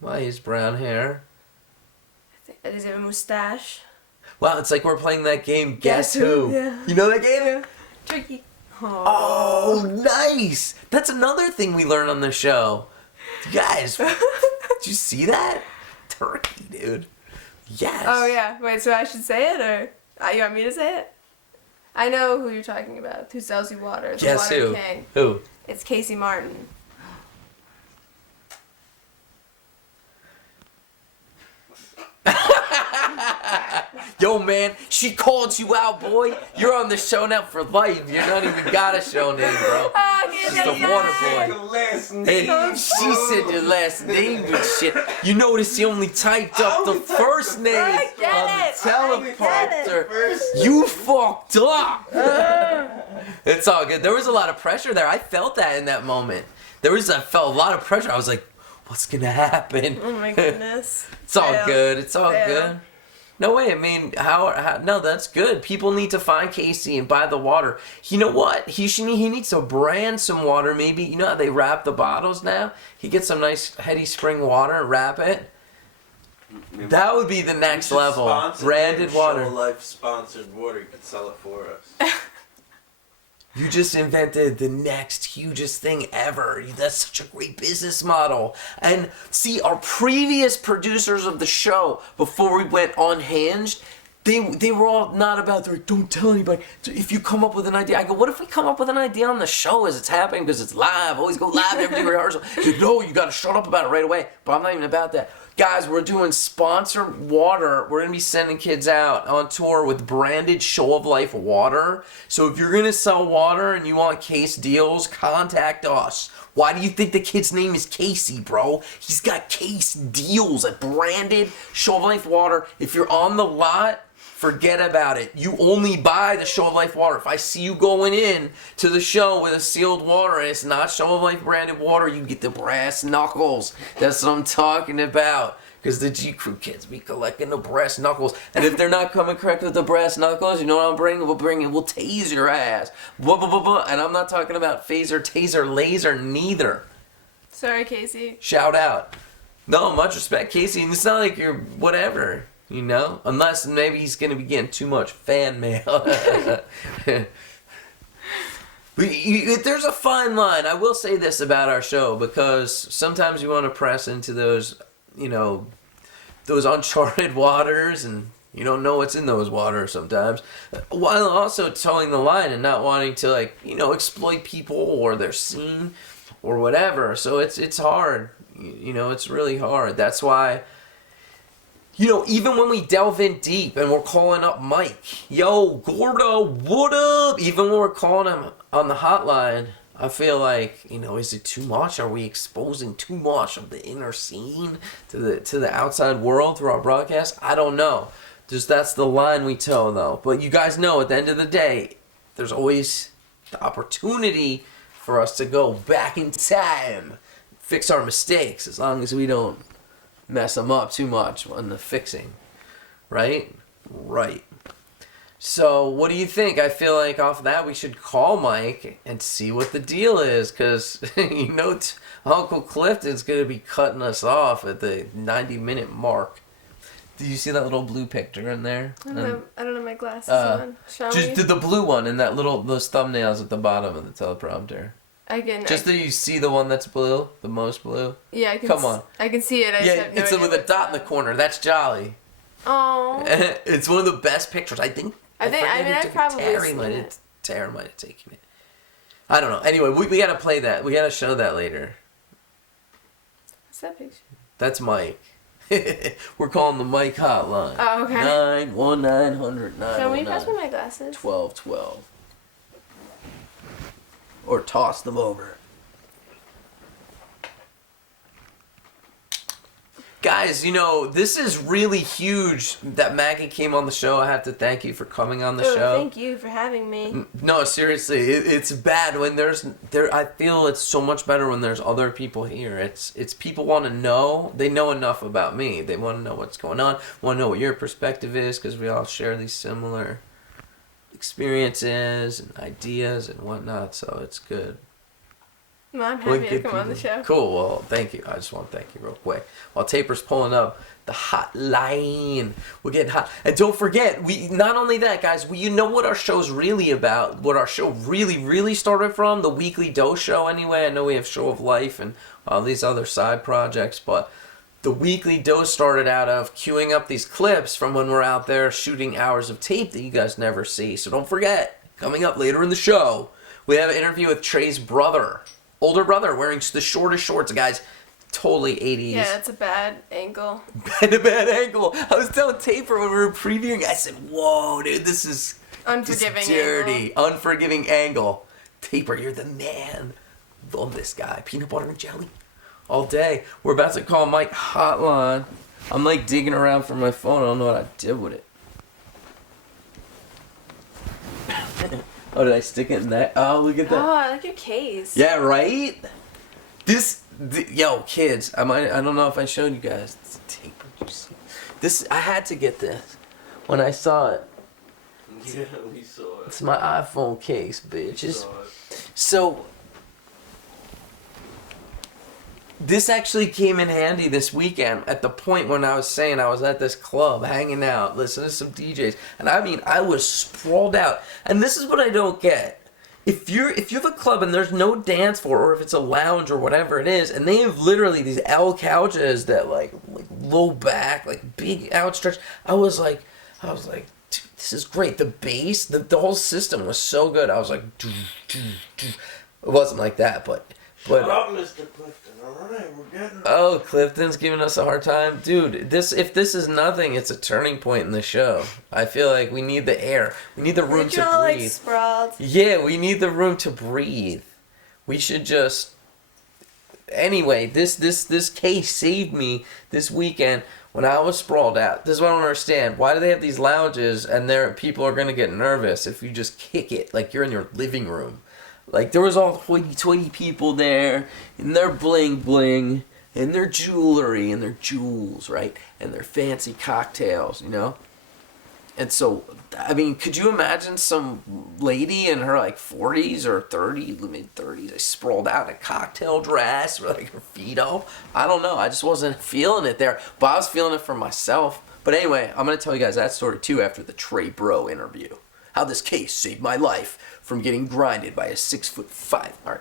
Well, he has brown hair. Does he have a mustache? Wow, it's like we're playing that game, Guess Guess Who? Who? Yeah. You know that game? Tricky. Oh, nice! That's another thing we learned on the show. You guys, did you see that? Turkey, dude. Yes. Oh yeah. Wait, so I should say it or you want me to say it? I know who you're talking about. Who sells you water? The Guess Water who? King. Who? It's Casey Martin. Yo, man, she called you out, boy. You're on the show now for life. You're not even got a show name, bro. She's the water boy. Your last name. Hey, she said your last name and shit. You notice he only typed up the first name I get on it. the I get teleprompter. First You fucked up. It's all good. There was a lot of pressure there. I felt that in that moment. I felt a lot of pressure. I was like, what's gonna happen? Oh my goodness. It's all Fail. good. It's all Fail. good. No way. I mean, how? No, that's good. People need to find Casey and buy the water. You know what? He needs to brand some water. Maybe you know how they wrap the bottles now. He gets some nice Heady Spring water, wrap it. Maybe That would be the we next should level. sponsor Branded him. water. Show Life sponsored water. You could sell it for us. You just invented the next hugest thing ever. That's such a great business model. And see, our previous producers of the show, before we went unhinged, they were all not about, they're like, don't tell anybody. So if you come up with an idea, I go, what if we come up with an idea on the show as it's happening because it's live? Always go live every day rehearsal. He's like, no, you got to shut up about it right away. But I'm not even about that. Guys, we're doing sponsored water. We're going to be sending kids out on tour with branded Show of Life water. So if you're going to sell water and you want case deals, contact us. Why do you think the kid's name is Casey, bro? He's got case deals at branded Show of Life water. If you're on the lot, forget about it. You only buy the Show of Life water. If I see you going in to the show with a sealed water and it's not Show of Life branded water, you get the brass knuckles. That's what I'm talking about. Because the G Crew kids be collecting the brass knuckles. And if they're not coming correct with the brass knuckles, you know what I'm bringing? We'll tase your ass. Blah, blah, blah, blah. And I'm not talking about phaser, taser, laser, neither. Sorry, Casey. Shout out. No, much respect, Casey. And it's not like you're whatever. You know? Unless maybe he's going to be getting too much fan mail. There's a fine line. I will say this about our show, because sometimes you want to press into those, you know, those uncharted waters, and you don't know what's in those waters sometimes, while also towing the line and not wanting to, like, you know, exploit people or their scene or whatever. So it's hard. You know, it's really hard. That's why, you know, even when we delve in deep and we're calling up Mike, yo, Gordo, what up? Even when we're calling him on the hotline, I feel like, you know, is it too much? Are we exposing too much of the inner scene to the outside world through our broadcast? I don't know. Just that's the line we toe, though. But you guys know, at the end of the day, there's always the opportunity for us to go back in time, fix our mistakes, as long as we don't mess them up too much on the fixing. Right? Right. So, what do you think? I feel like off that we should call Mike and see what the deal is, because, you know, Uncle Clifton's going to be cutting us off at the 90-minute mark. Did you see that little blue picture in there? I don't have my glasses on. Shall we? Just the blue one and those thumbnails at the bottom of the teleprompter. Just that you see the one that's blue, the most blue. Yeah, I can. Come on. I can see it. I just Yeah, have no it's idea with a what dot in the it's corner. That's Jolly. Oh. It's one of the best pictures. I forget who I've took it. probably Terry seen might have. it. Tara might have taken it. I don't know. Anyway, we gotta play that. We gotta show that later. What's that picture? That's Mike. We're calling the Mike hotline. Oh, okay. 91900 So will you pass me my glasses? 1212. Or toss them over. Guys, you know, this is really huge that Maggie came on the show. I have to thank you for coming on the Oh, show. thank you for having me. No, seriously, it's bad when I feel it's so much better when there's other people here. It's people want to know. They know enough about me. They want to know what's going on. Want to know what your perspective is because we all share these similar experiences and ideas and whatnot. So it's good. Well, I'm We're happy to good come on the people. show. Cool. Well, thank you. I just want to thank you real quick. While Taper's pulling up the hotline, we're getting hot. And don't forget, we not only that, guys. You know what our show's really about. What our show really started from, the Weekly Dose Show. Anyway, I know we have Show of Life and all these other side projects, but the Weekly Dose started out of queuing up these clips from when we're out there shooting hours of tape that you guys never see. So don't forget, coming up later in the show, we have an interview with Trey's brother. Older brother wearing the shortest shorts, guys. Totally 80s. Yeah, it's a bad angle. A bad angle. I was telling Taper when we were previewing, I said, whoa, dude, this is Unforgiving dirty. angle. Unforgiving angle. Taper, you're the man. Love this guy. Peanut butter and jelly. All day. We're about to call Mike hotline. I'm like digging around for my phone. I don't know what I did with it. Oh, did I stick it in that? Oh, look at that. Oh, I like your case. Yeah, right? Yo, kids, I don't know if I showed you guys. This tape, did you see? This, I had to get this when I saw it. Yeah, we saw it. It's my iPhone case, bitches. Saw it. So, this actually came in handy this weekend at the point when I was saying I was at this club hanging out, listening to some DJs. And I mean, I was sprawled out. And this is what I don't get. If you have a club and there's no dance floor, or if it's a lounge or whatever it is, and they have literally these L couches that like low back, like big outstretched, I was like, dude, this is great. The bass, the whole system was so good. I was like, it wasn't like that, but Shut up, Mr. Clifton. All right, we're getting. Oh, Clifton's giving us a hard time, dude. If this is nothing, it's a turning point in the show. I feel like we need the air. We need the room to You're all like breathe. sprawled. Yeah, we need the room to breathe. We should just. Anyway, this case saved me this weekend when I was sprawled out. This is what I don't understand. Why do they have these lounges and people are gonna get nervous if you just kick it like you're in your living room? Like, there was all hoity-toity people there, and their bling-bling, and their jewelry, and their jewels, right? And their fancy cocktails, you know? And so, I mean, could you imagine some lady in her, like, 40s or 30s, mid-30s, like, sprawled out in a cocktail dress with, like, her feet up? I don't know. I just wasn't feeling it there, but I was feeling it for myself. But anyway, I'm going to tell you guys that story, too, after the Trey Bro interview. How this case saved my life from getting grinded by a 6'5". Alright.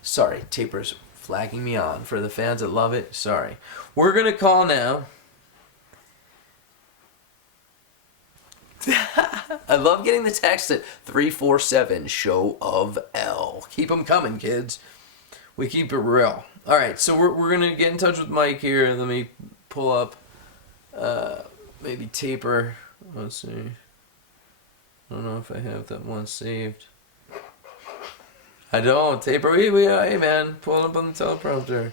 Sorry, Taper's flagging me on. For the fans that love it, sorry. We're gonna call now. I love getting the text at 347 show of L. Keep them coming, kids. We keep it real. Alright, so we're gonna get in touch with Mike here. Let me pull up maybe Taper. Let's see. I don't know if I have that one saved. I don't. Taper, hey man, pull up on the teleprompter.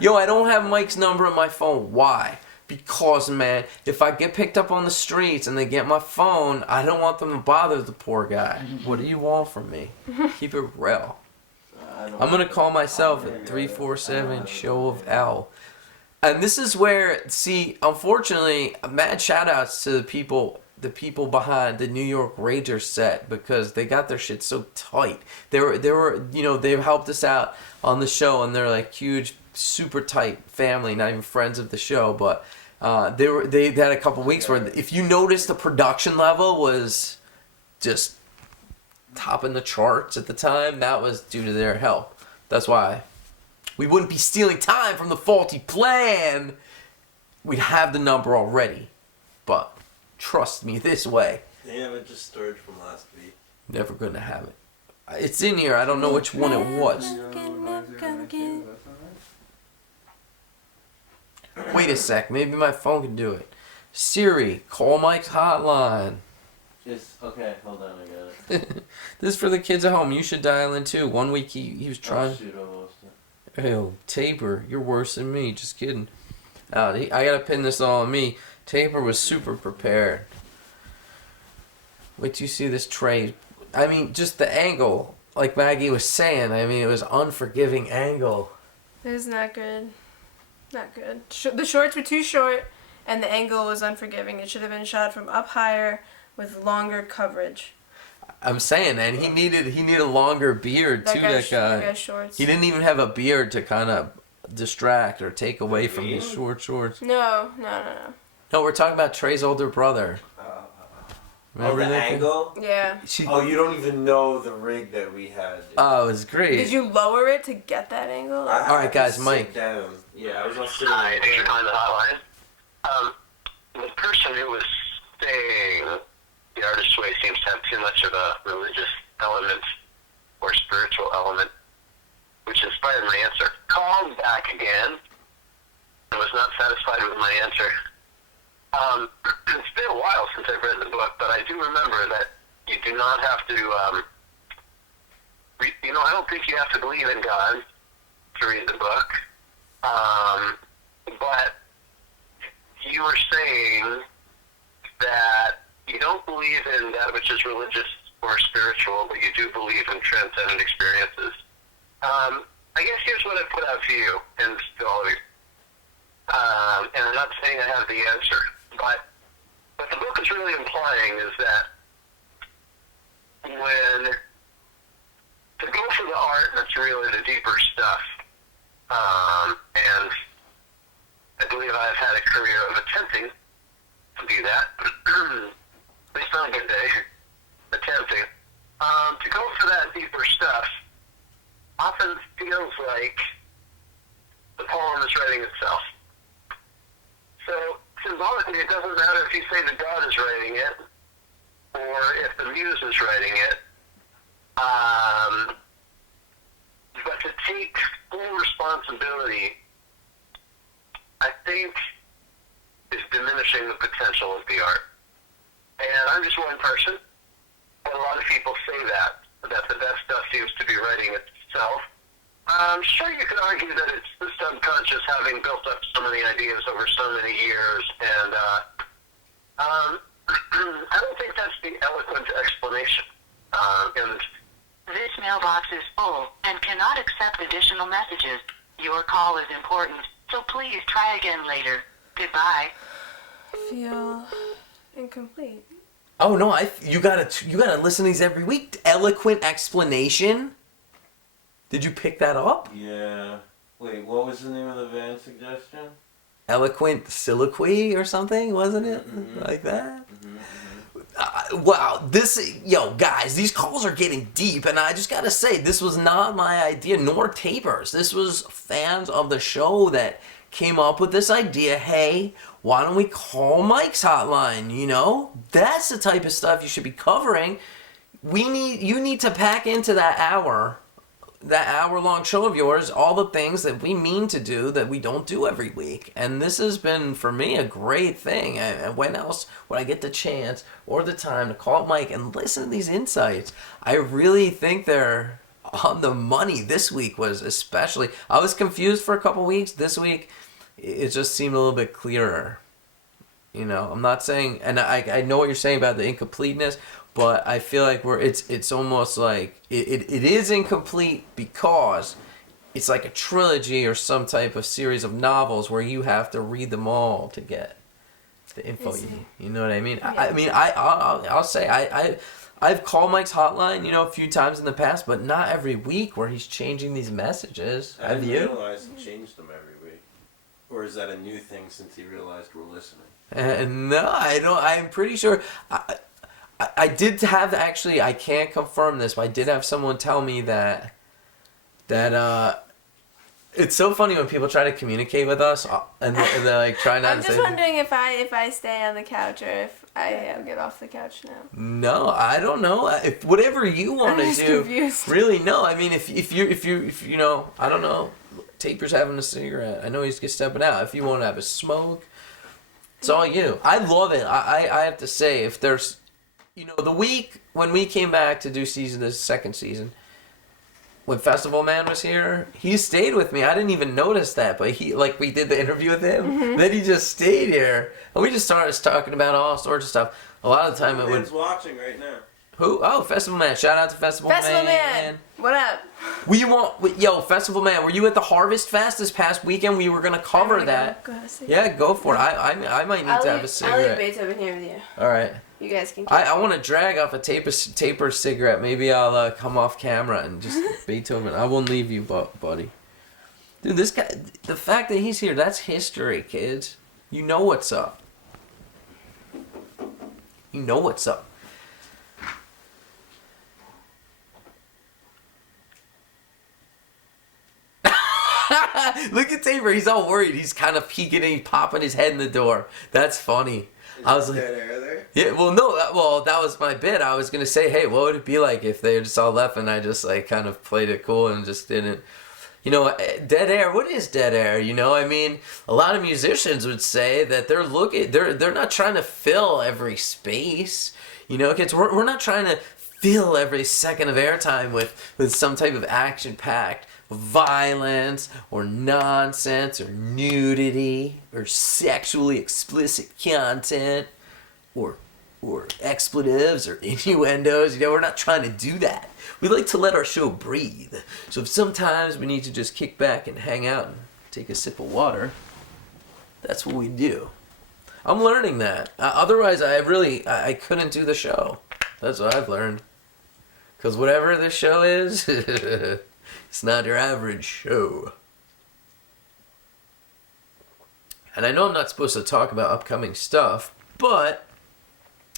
Yo, I don't have Mike's number on my phone. Why? Because, man, if I get picked up on the streets and they get my phone, I don't want them to bother the poor guy. What do you want from me? Keep it real. I'm going to call myself at 347 show of L. And this is where, see, unfortunately, mad shout outs to the people behind the New York Rangers set, because they got their shit so tight. They were, you know, they've helped us out on the show, and they're like huge, super tight family, not even friends of the show, but they had a couple weeks where, if you notice, the production level was just topping the charts at the time. That was due to their help. That's why we wouldn't be stealing time from the faulty plan. We'd have the number already, but trust me this way. Damn, it just stirred from last week. Never gonna have it. It's in here. I don't know which one it was. Wait a sec. Maybe my phone can do it. Siri, call Mike's hotline. Okay, hold on, I got it. This is for the kids at home. You should dial in too. One week he was trying. Oh, shoot, I lost it. Ew, Taper, you're worse than me. Just kidding. I gotta pin this all on me. Taper was super prepared. Wait till you see this tray. I mean, just the angle. Like Maggie was saying, I mean, it was unforgiving angle. It was not good. Not good. The shorts were too short, and the angle was unforgiving. It should have been shot from up higher with longer coverage. I'm saying, and he needed a longer beard too. That guy. That guy's shorts. He didn't even have a beard to kind of distract or take away from his short shorts. No. No, we're talking about Trey's older brother. Remember the that? angle? Yeah. Oh, you don't even know the rig that we had. Oh, it was great. Did you lower it to get that angle? All right, guys, sit Mike. Down. Yeah, I was on sitting Hi, thanks for down. calling the hotline. The person who was saying the artist way seems to have too much of a religious element or spiritual element, which inspired my answer. Called back again and was not satisfied with my answer. It's been a while since I've read the book, but I do remember that you do not have to, I don't think you have to believe in God to read the book. But you were saying that you don't believe in that which is religious or spiritual, but you do believe in transcendent experiences. I guess here's what I put out to you and to all of you. And I'm not saying I have the answer, but what the book is really implying is that when to go for the art that's really the deeper stuff, and I believe I've had a career of attempting to do that, at least on a good day, attempting, to go for that deeper stuff often feels like the poem is writing itself. So, symbolically, it doesn't matter if you say that God is writing it, or if the muse is writing it, but to take full responsibility, I think, is diminishing the potential of the art. And I'm just one person, but a lot of people say that the best stuff seems to be writing itself. I'm sure you could argue that it's the subconscious having built up so many ideas over so many years, and I don't think that's the eloquent explanation. And this mailbox is full and cannot accept additional messages. Your call is important, so please try again later. Goodbye. Feel incomplete. Oh no, you gotta listen to these every week. Eloquent explanation. Did you pick that up? Yeah. Wait, what was the name of the van suggestion? Eloquent soliloquy or something, wasn't it? Mm-hmm. Like that? Mm-hmm. Wow, guys, these calls are getting deep, and I just gotta say, this was not my idea, nor Taper's. This was fans of the show that came up with this idea. Hey, why don't we call Mike's hotline? You know, that's the type of stuff you should be covering. You need to pack into that hour-long show of yours, all the things that we mean to do that we don't do every week. And this has been, for me, a great thing. And when else would I get the chance or the time to call Mike and listen to these insights? I really think they're on the money. This week was especially... I was confused for a couple weeks. This week, it just seemed a little bit clearer. You know, I'm not saying... And I know what you're saying about the incompleteness, but I feel like it's almost like it is incomplete because it's like a trilogy or some type of series of novels where you have to read them all to get the info you need. You know what I mean? Yeah. I'll say I've called Mike's hotline, you know, a few times in the past, but not every week where he's changing these messages. I didn't realize he changed them every week. Or is that a new thing since he realized we're listening? No, I don't. I'm pretty sure. I did have actually. I can't confirm this, but I did have someone tell me that it's so funny when people try to communicate with us and they're like trying not I'm to just say. wondering if I stay on the couch or if I get off the couch now. No, I don't know. If whatever you want to do, confused. really no. I mean, if you know, I don't know. Taper's having a cigarette. I know he's stepping out. If you want to have a smoke, it's all you. I love it. I have to say, if there's, you know, the week when we came back to do the second season, when Festival Man was here, he stayed with me. I didn't even notice that, but we did the interview with him. Then he just stayed here, and we just started talking about all sorts of stuff. A lot of the time it would. Man's watching right now. Who? Oh, Festival Man! Shout out to Festival Man. Festival Man. What up? Festival Man, were you at the Harvest Fest this past weekend? We were gonna cover that. Go have a cigarette. Yeah, go for it. I might need to have a I'll leave cigarette. Beethoven here with you. All right. You guys can. I want to drag off a taper cigarette. Maybe I'll come off camera and just Beethoven. I won't leave you, buddy. Dude, this guy, the fact that he's here, that's history, kids. You know what's up. You know what's up. Look at Tabor. He's all worried. He's kind of peeking and he's popping his head in the door. That's funny. I was like, Dead air there? yeah, well, no, that was my bit. I was going to say, hey, what would it be like if they just all left and I just, like, kind of played it cool and just didn't, you know, dead air, what is dead air? You know, I mean, a lot of musicians would say that they're not trying to fill every space, you know, kids, we're not trying to fill every second of airtime with some type of action-packed violence or nonsense or nudity or sexually explicit content or expletives or innuendos. You know, we're not trying to do that. We like to let our show breathe. So if sometimes we need to just kick back and hang out and take a sip of water, that's what we do. I'm learning that. Otherwise, I couldn't do the show. That's what I've learned. Because whatever this show is, it's not your average show. And I know I'm not supposed to talk about upcoming stuff, but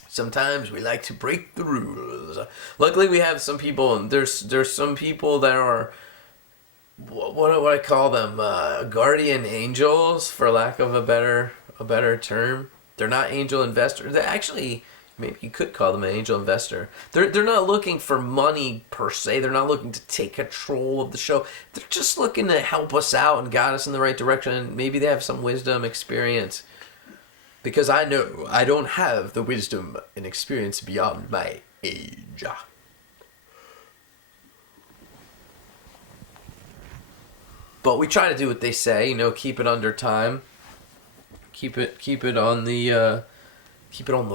sometimes we like to break the rules. Luckily, we have some people, and there's some people that are, what I call them, guardian angels, for lack of a better term. They're not angel investors. They're actually, maybe you could call them an angel investor. They're not looking for money per se. They're not looking to take control of the show. They're just looking to help us out and guide us in the right direction. And maybe they have some wisdom, experience. Because I know I don't have the wisdom and experience beyond my age. But we try to do what they say, you know, keep it under time. Keep it on the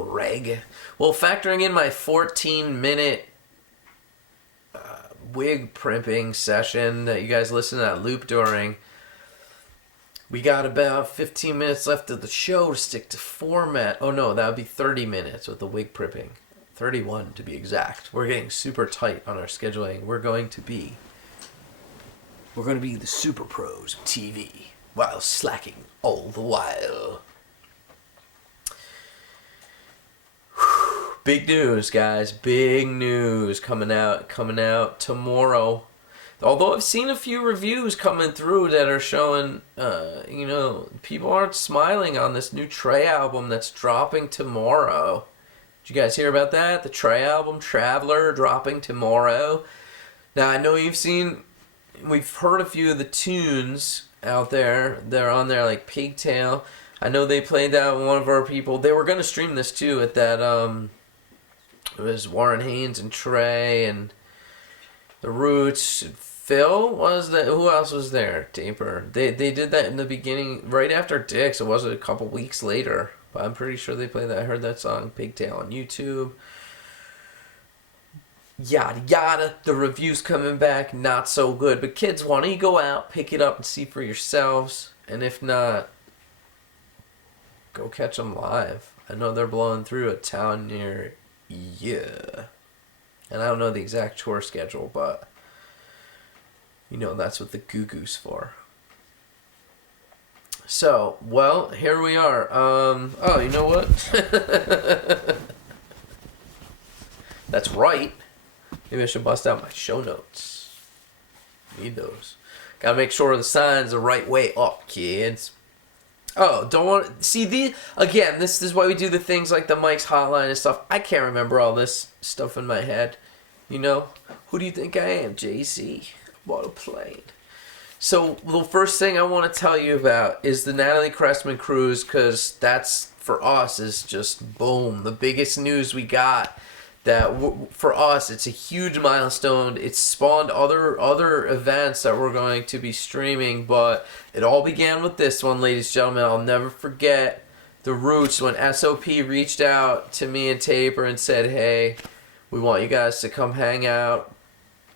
reg. Well, factoring in my 14-minute wig primping session that you guys listen to that loop during, we got about 15 minutes left of the show to stick to format. Oh no, that would be 30 minutes with the wig primping. 31 to be exact. We're getting super tight on our scheduling. We're going to be the super pros of TV while slacking all the while. Big news, guys. Big news coming out tomorrow. Although I've seen a few reviews coming through that are showing, people aren't smiling on this new Trey album that's dropping tomorrow. Did you guys hear about that? The Trey album, Traveler, dropping tomorrow. Now, I know we've heard a few of the tunes out there. They're on there, like Pigtail. I know they played that with one of our people. They were going to stream this, too, at that, it was Warren Haynes and Trey and The Roots. Phil was there. Who else was there? Taper. They did that in the beginning, right after Dix. It wasn't a couple weeks later, but I'm pretty sure they played that. I heard that song Pigtail on YouTube. Yada yada. The review's coming back, not so good. But kids, why don't you go out, pick it up, and see for yourselves? And if not, go catch them live. I know they're blowing through a town near you. And I don't know the exact tour schedule, but that's what the Goo Goo's for. So, well, here we are. Oh, you know what? That's right. Maybe I should bust out my show notes. Need those. Gotta make sure the sign's the right way up, kids. Oh, don't want to see this is why we do the things like the Mike's Hotline and stuff. I can't remember all this stuff in my head. Who do you think I am, JC? What a plane. So the first thing I want to tell you about is the Natalie Cressman cruise, because that's for us is just boom, the biggest news we got that for us it's a huge milestone. It's spawned other events that we're going to be streaming, but it all began with this one, ladies and gentlemen. I'll never forget the roots when SOP reached out to me and Tabor and said, hey, we want you guys to come hang out.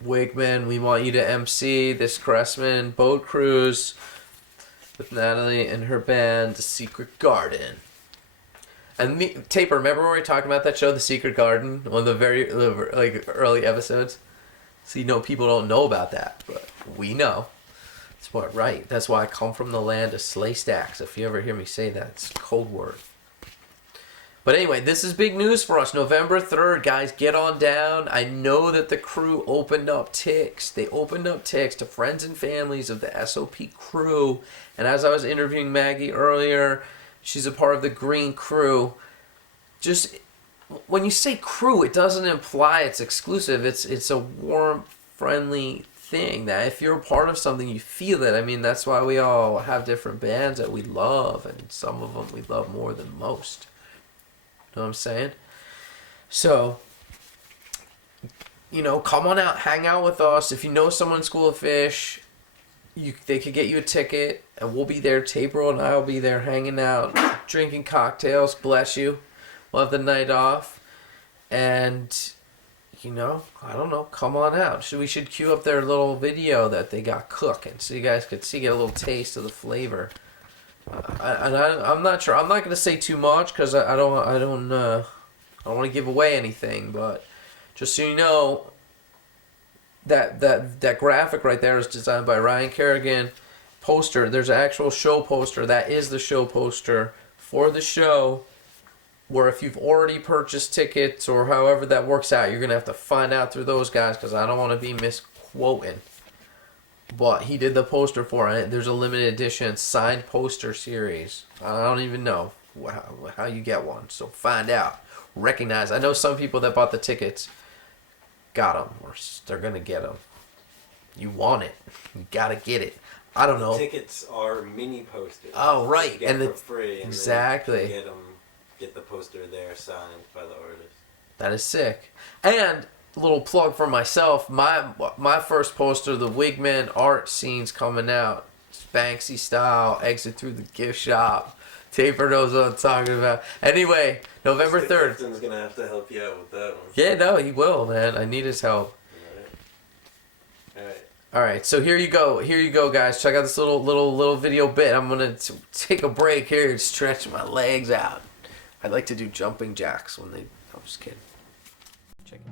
Wigman, we want you to MC this Cressman boat cruise with Natalie and her band, The Secret Garden. And me, Taper, remember when we were talking about that show, The Secret Garden, one of the very early episodes? So you know people don't know about that, but we know. That's what, right. That's why I come from the land of Slay Stacks. If you ever hear me say that, it's a cold word. But anyway, this is big news for us. November 3rd, guys, get on down. I know that the crew opened up ticks. They opened up ticks to friends and families of the SOP crew. And as I was interviewing Maggie earlier, she's a part of the Green Crew. Just when you say crew, it doesn't imply it's exclusive. It's a warm, friendly thing that if you're a part of something, you feel it. I mean, that's why we all have different bands that we love, and some of them we love more than most. Know what I'm saying? So, you know, come on out, hang out with us. If you know someone in School of Fish, they could get you a ticket, and we'll be there. Tabor and I will be there hanging out, drinking cocktails. Bless you. We'll have the night off. And, you know, I don't know, come on out. We should cue up their little video that they got cooking so you guys could get a little taste of the flavor. I'm not sure. I'm not going to say too much because I don't want to give away anything. But just so you know, that graphic right there is designed by Ryan Kerrigan. Poster. There's an actual show poster. That is the show poster for the show. Where if you've already purchased tickets or however that works out, you're going to have to find out through those guys because I don't want to be misquoting. But he did the poster for it. There's a limited edition signed poster series. I don't even know how you get one. So find out. Recognize. I know some people that bought the tickets got them. Or they're going to get them. You want it. You got to get it. I don't know. Tickets are mini posters. Oh, right. You get for free. And exactly. Get the poster there signed by the artist. That is sick. And a little plug for myself. My first poster, the Wigman art scene's coming out. It's Banksy style. Exit through the gift shop. Taper knows what I'm talking about. Anyway, November 3rd. Clifton's going to have to help you out with that one. Yeah, no, he will, man. I need his help. All right, so here you go, guys. Check out this little video bit. I'm gonna take a break here and stretch my legs out. I like to do jumping jacks when they. I'm just kidding. Check it.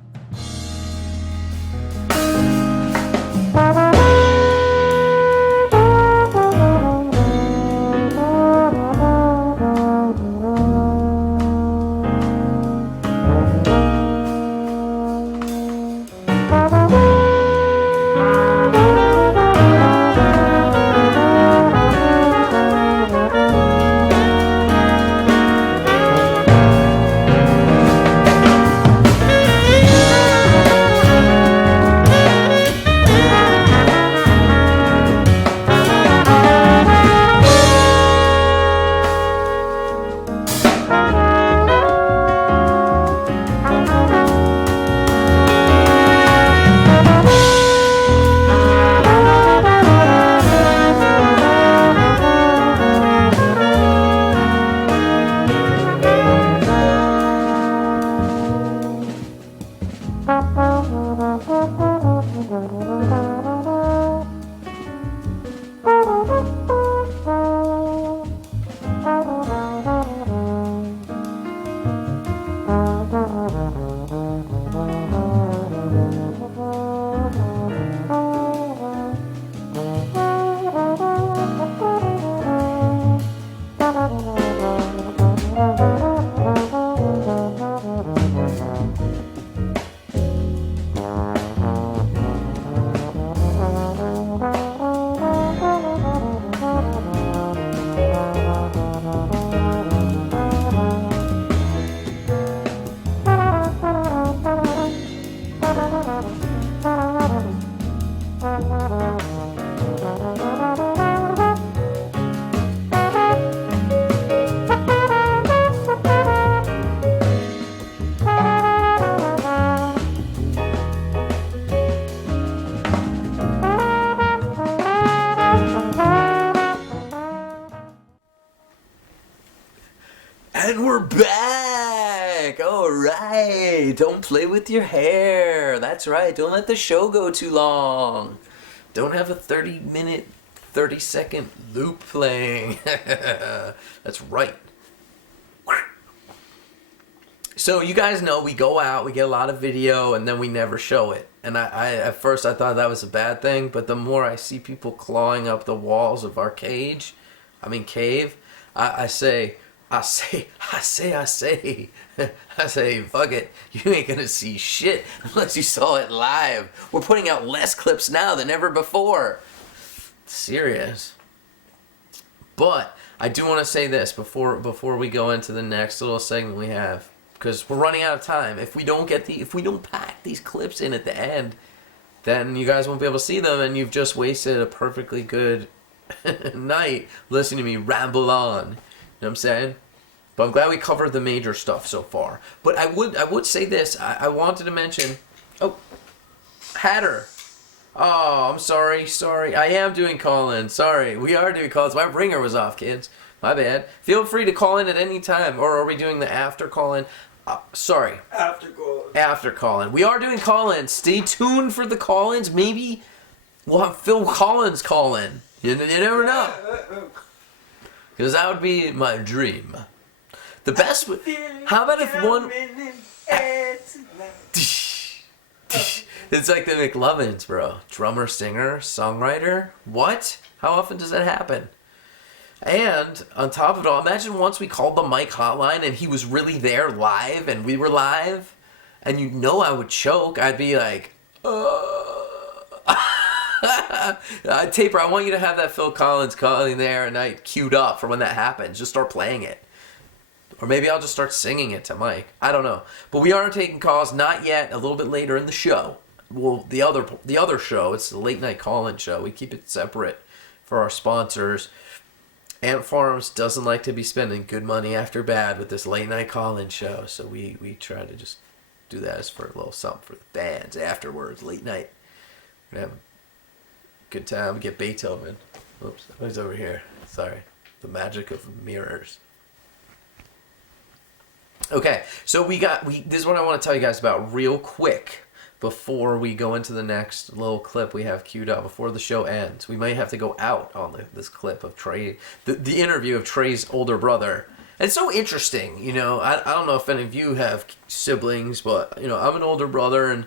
right. Don't play with your hair. That's right. Don't let the show go too long. Don't have a 30-minute, 30-second loop playing. That's right. So you guys know we go out, we get a lot of video, and then we never show it. And I at first I thought that was a bad thing, but the more I see people clawing up the walls of our cave, I say, fuck it. You ain't gonna see shit unless you saw it live. We're putting out less clips now than ever before. Serious. But I do want to say this before we go into the next little segment we have, because we're running out of time. If we don't pack these clips in at the end, then you guys won't be able to see them, and you've just wasted a perfectly good night listening to me ramble on. You know what I'm saying? But I'm glad we covered the major stuff so far. But I would say this. I wanted to mention. Oh, Hatter. Oh, I'm sorry. I am doing call-in. Sorry, we are doing call-ins. My ringer was off, kids. My bad. Feel free to call in at any time. Or are we doing the after call-in? Sorry. After call-in. We are doing call-ins. Stay tuned for the call-ins. Maybe we'll have Phil Collins call in. You never know. Because that would be my dream. The best... How about if one... It's like the McLovins, bro. Drummer, singer, songwriter. What? How often does that happen? And on top of it all, imagine once we called the Mike hotline and he was really there live and we were live, and you know I would choke. I'd be like, Taper, I want you to have that Phil Collins calling there and I queued up for when that happens. Just start playing it. Or maybe I'll just start singing it to Mike. I don't know. But we are taking calls, not yet, a little bit later in the show. Well, the other show, it's the late night call-in show. We keep it separate for our sponsors. Ant Farms doesn't like to be spending good money after bad with this late night call-in show. So we try to just do that as for a little something for the bands afterwards, late night. We're gonna have a good time. We get Beethoven. Oops, he's over here. Sorry. The magic of mirrors. Okay, so this is what I want to tell you guys about real quick before we go into the next little clip we have queued up before the show ends. We might have to go out on this clip of Trey, the interview of Trey's older brother. And it's so interesting, you know. I don't know if any of you have siblings, but you know, I'm an older brother, and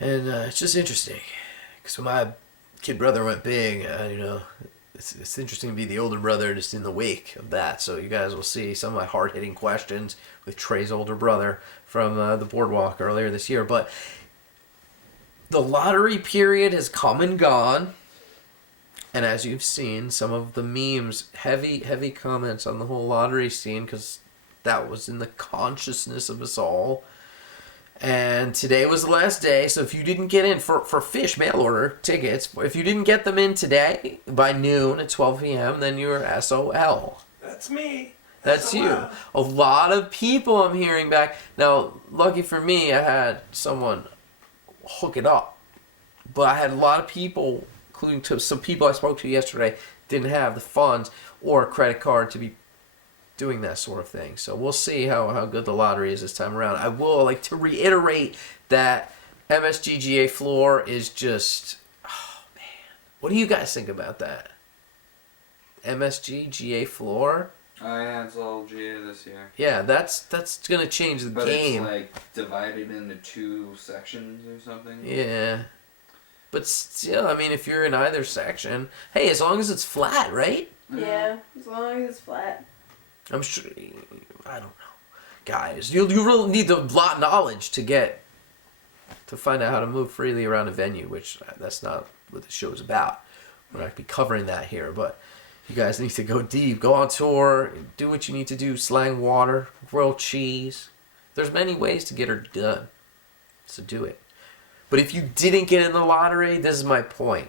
it's just interesting because when my kid brother went big, you know. It's interesting to be the older brother just in the wake of that. So you guys will see some of my hard-hitting questions with Trey's older brother from the Boardwalk earlier this year. But the lottery period has come and gone. And as you've seen, some of the memes, heavy comments on the whole lottery scene because that was in the consciousness of us all. And today was the last day, so if you didn't get in for Fish mail order tickets, if you didn't get them in today by noon at 12 p.m., then you're SOL. That's me. That's you. A lot of people I'm hearing back. Now, lucky for me, I had someone hook it up. But I had a lot of people, including some people I spoke to yesterday, didn't have the funds or a credit card to be doing that sort of thing. So we'll see how good the lottery is this time around. I will like to reiterate that MSGGA floor is just, oh man. What do you guys think about that? MSGGA floor? Oh yeah, it's all GA this year. Yeah, that's gonna change the game. But it's like divided into 2 sections or something. Yeah. But still, I mean, if you're in either section, hey, as long as it's flat, right? Yeah, as long as it's flat. I'm sure, I don't know. Guys, you really need a lot of knowledge to find out how to move freely around a venue, which that's not what the show's about. We're not going to be covering that here, but you guys need to go deep, go on tour, do what you need to do, slang water, grilled cheese. There's many ways to get her done, so do it. But if you didn't get in the lottery, this is my point.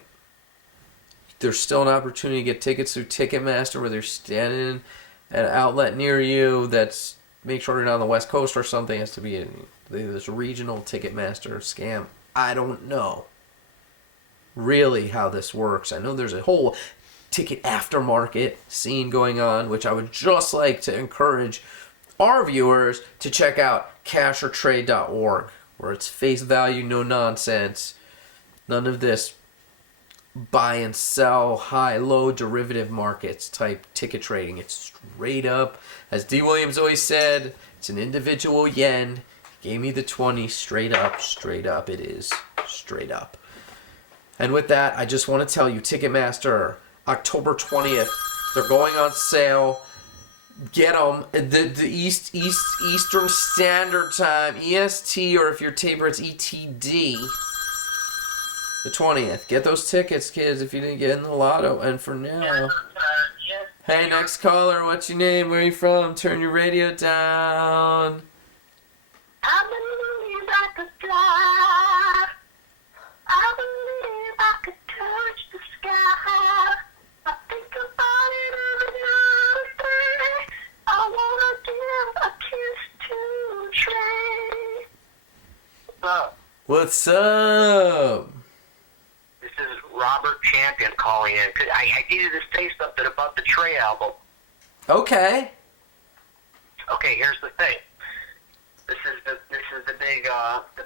There's still an opportunity to get tickets through Ticketmaster where they're standing at an outlet near you that's, make sure you're not on the West Coast or something. It has to be this regional Ticketmaster scam. I don't know really how this works. I know there's a whole ticket aftermarket scene going on, which I would just like to encourage our viewers to check out cashertrade.org, where it's face value, no nonsense. None of this buy and sell, high-low derivative markets type ticket trading. It's straight up. As D. Williams always said, it's an individual yen. Gave me the 20 straight up it is. Straight up. And with that, I just want to tell you, Ticketmaster, October 20th, they're going on sale. Get them. The Eastern Standard Time, EST, or if you're taper, it's ETD. The 20th. Get those tickets, kids, if you didn't get in the lotto. And for now... Hey, next caller, what's your name? Where are you from? Turn your radio down. I believe I could fly. I believe I could touch the sky. I think about it every night and day. I wanna give a kiss to Trey. What's up? What's up? This is Robert Champion calling in. 'Cause I needed to say something about the Trey album. Okay. Okay, here's the thing. This is the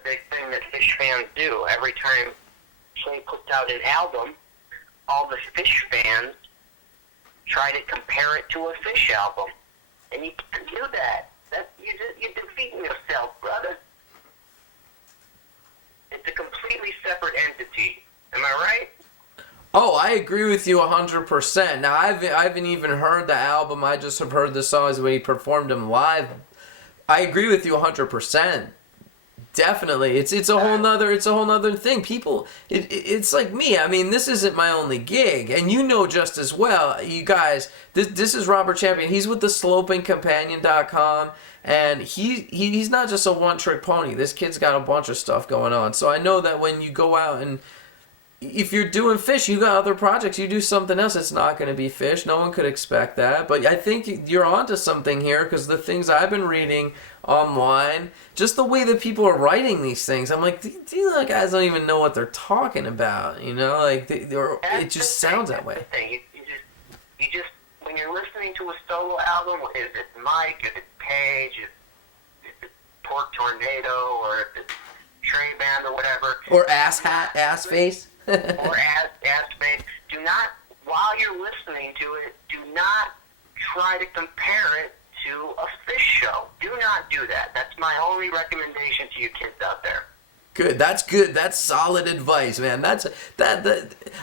big thing that Fish fans do. Every time Trey puts out an album, all the Fish fans try to compare it to a Fish album, and you can't do that. You're defeating yourself, brother. It's a completely separate entity. Am I right? Oh, I agree with you 100%. Now, I haven't even heard the album. I just have heard the songs when he performed them live. I agree with you 100%. Definitely. It's a whole nother thing. People, it's like me. I mean, this isn't my only gig, and you know just as well, you guys, this is Robert Champion. He's with the slopingcompanion.com, and he's not just a one-trick pony. This kid's got a bunch of stuff going on. So I know that when you go out and if you're doing Fish, you got other projects, you do something else, it's not going to be Fish. No one could expect that. But I think you're onto something here, because the things I've been reading online, just the way that people are writing these things, I'm like, these other guys don't even know what they're talking about, you know? Like, it just sounds that way. You just, when you're listening to a solo album, is it Mike, is it Page, is it Pork Tornado, or if it's Trey Band or whatever. Or Ass Face. Or ass face. Do not, while you're listening to it, do not try to compare it to a Fish show. Do not do that. That's my only recommendation to you kids out there. Good. That's good. That's solid advice, man.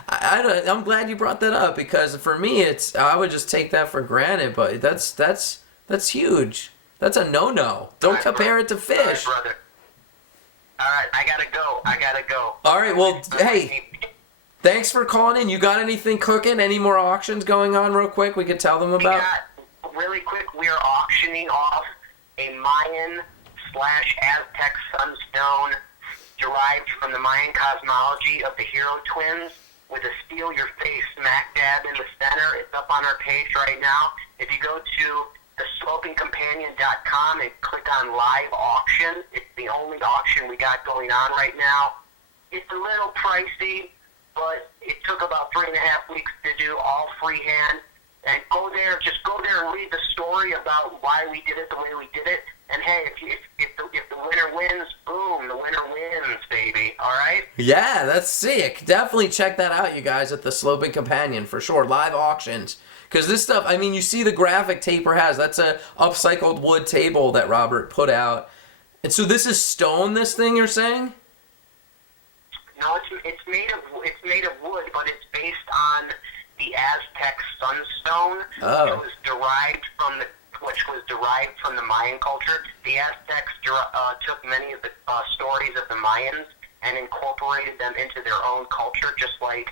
I'm glad you brought that up, because for me, I would just take that for granted. But that's huge. That's a no-no. Don't compare it to Fish. All right, brother. All right, I gotta go. All right, well, hey, thanks for calling in. You got anything cooking? Any more auctions going on real quick we could tell them about? Really quick, we are auctioning off a Mayan/Aztec sunstone derived from the Mayan cosmology of the Hero Twins with a Steal Your Face smack dab in the center. It's up on our page right now. If you go to theslopingcompanion.com and click on live auction, it's the only auction we got going on right now. It's a little pricey, but it took about 3.5 weeks to do, all freehand. And just go there and read the story about why we did it the way we did it. And hey, if the winner wins, boom, the winner wins, baby. All right? Yeah, that's sick. Definitely check that out, you guys, at the Sloping Companion for sure. Live auctions. Because this stuff, I mean, you see the graphic Taper has. That's a upcycled wood table that Robert put out. And so this is stone, this thing you're saying? No, it's made of wood, but it's based on the Aztec sunstone, Oh. which was derived from the Mayan culture. The Aztecs took many of the stories of the Mayans and incorporated them into their own culture, just like,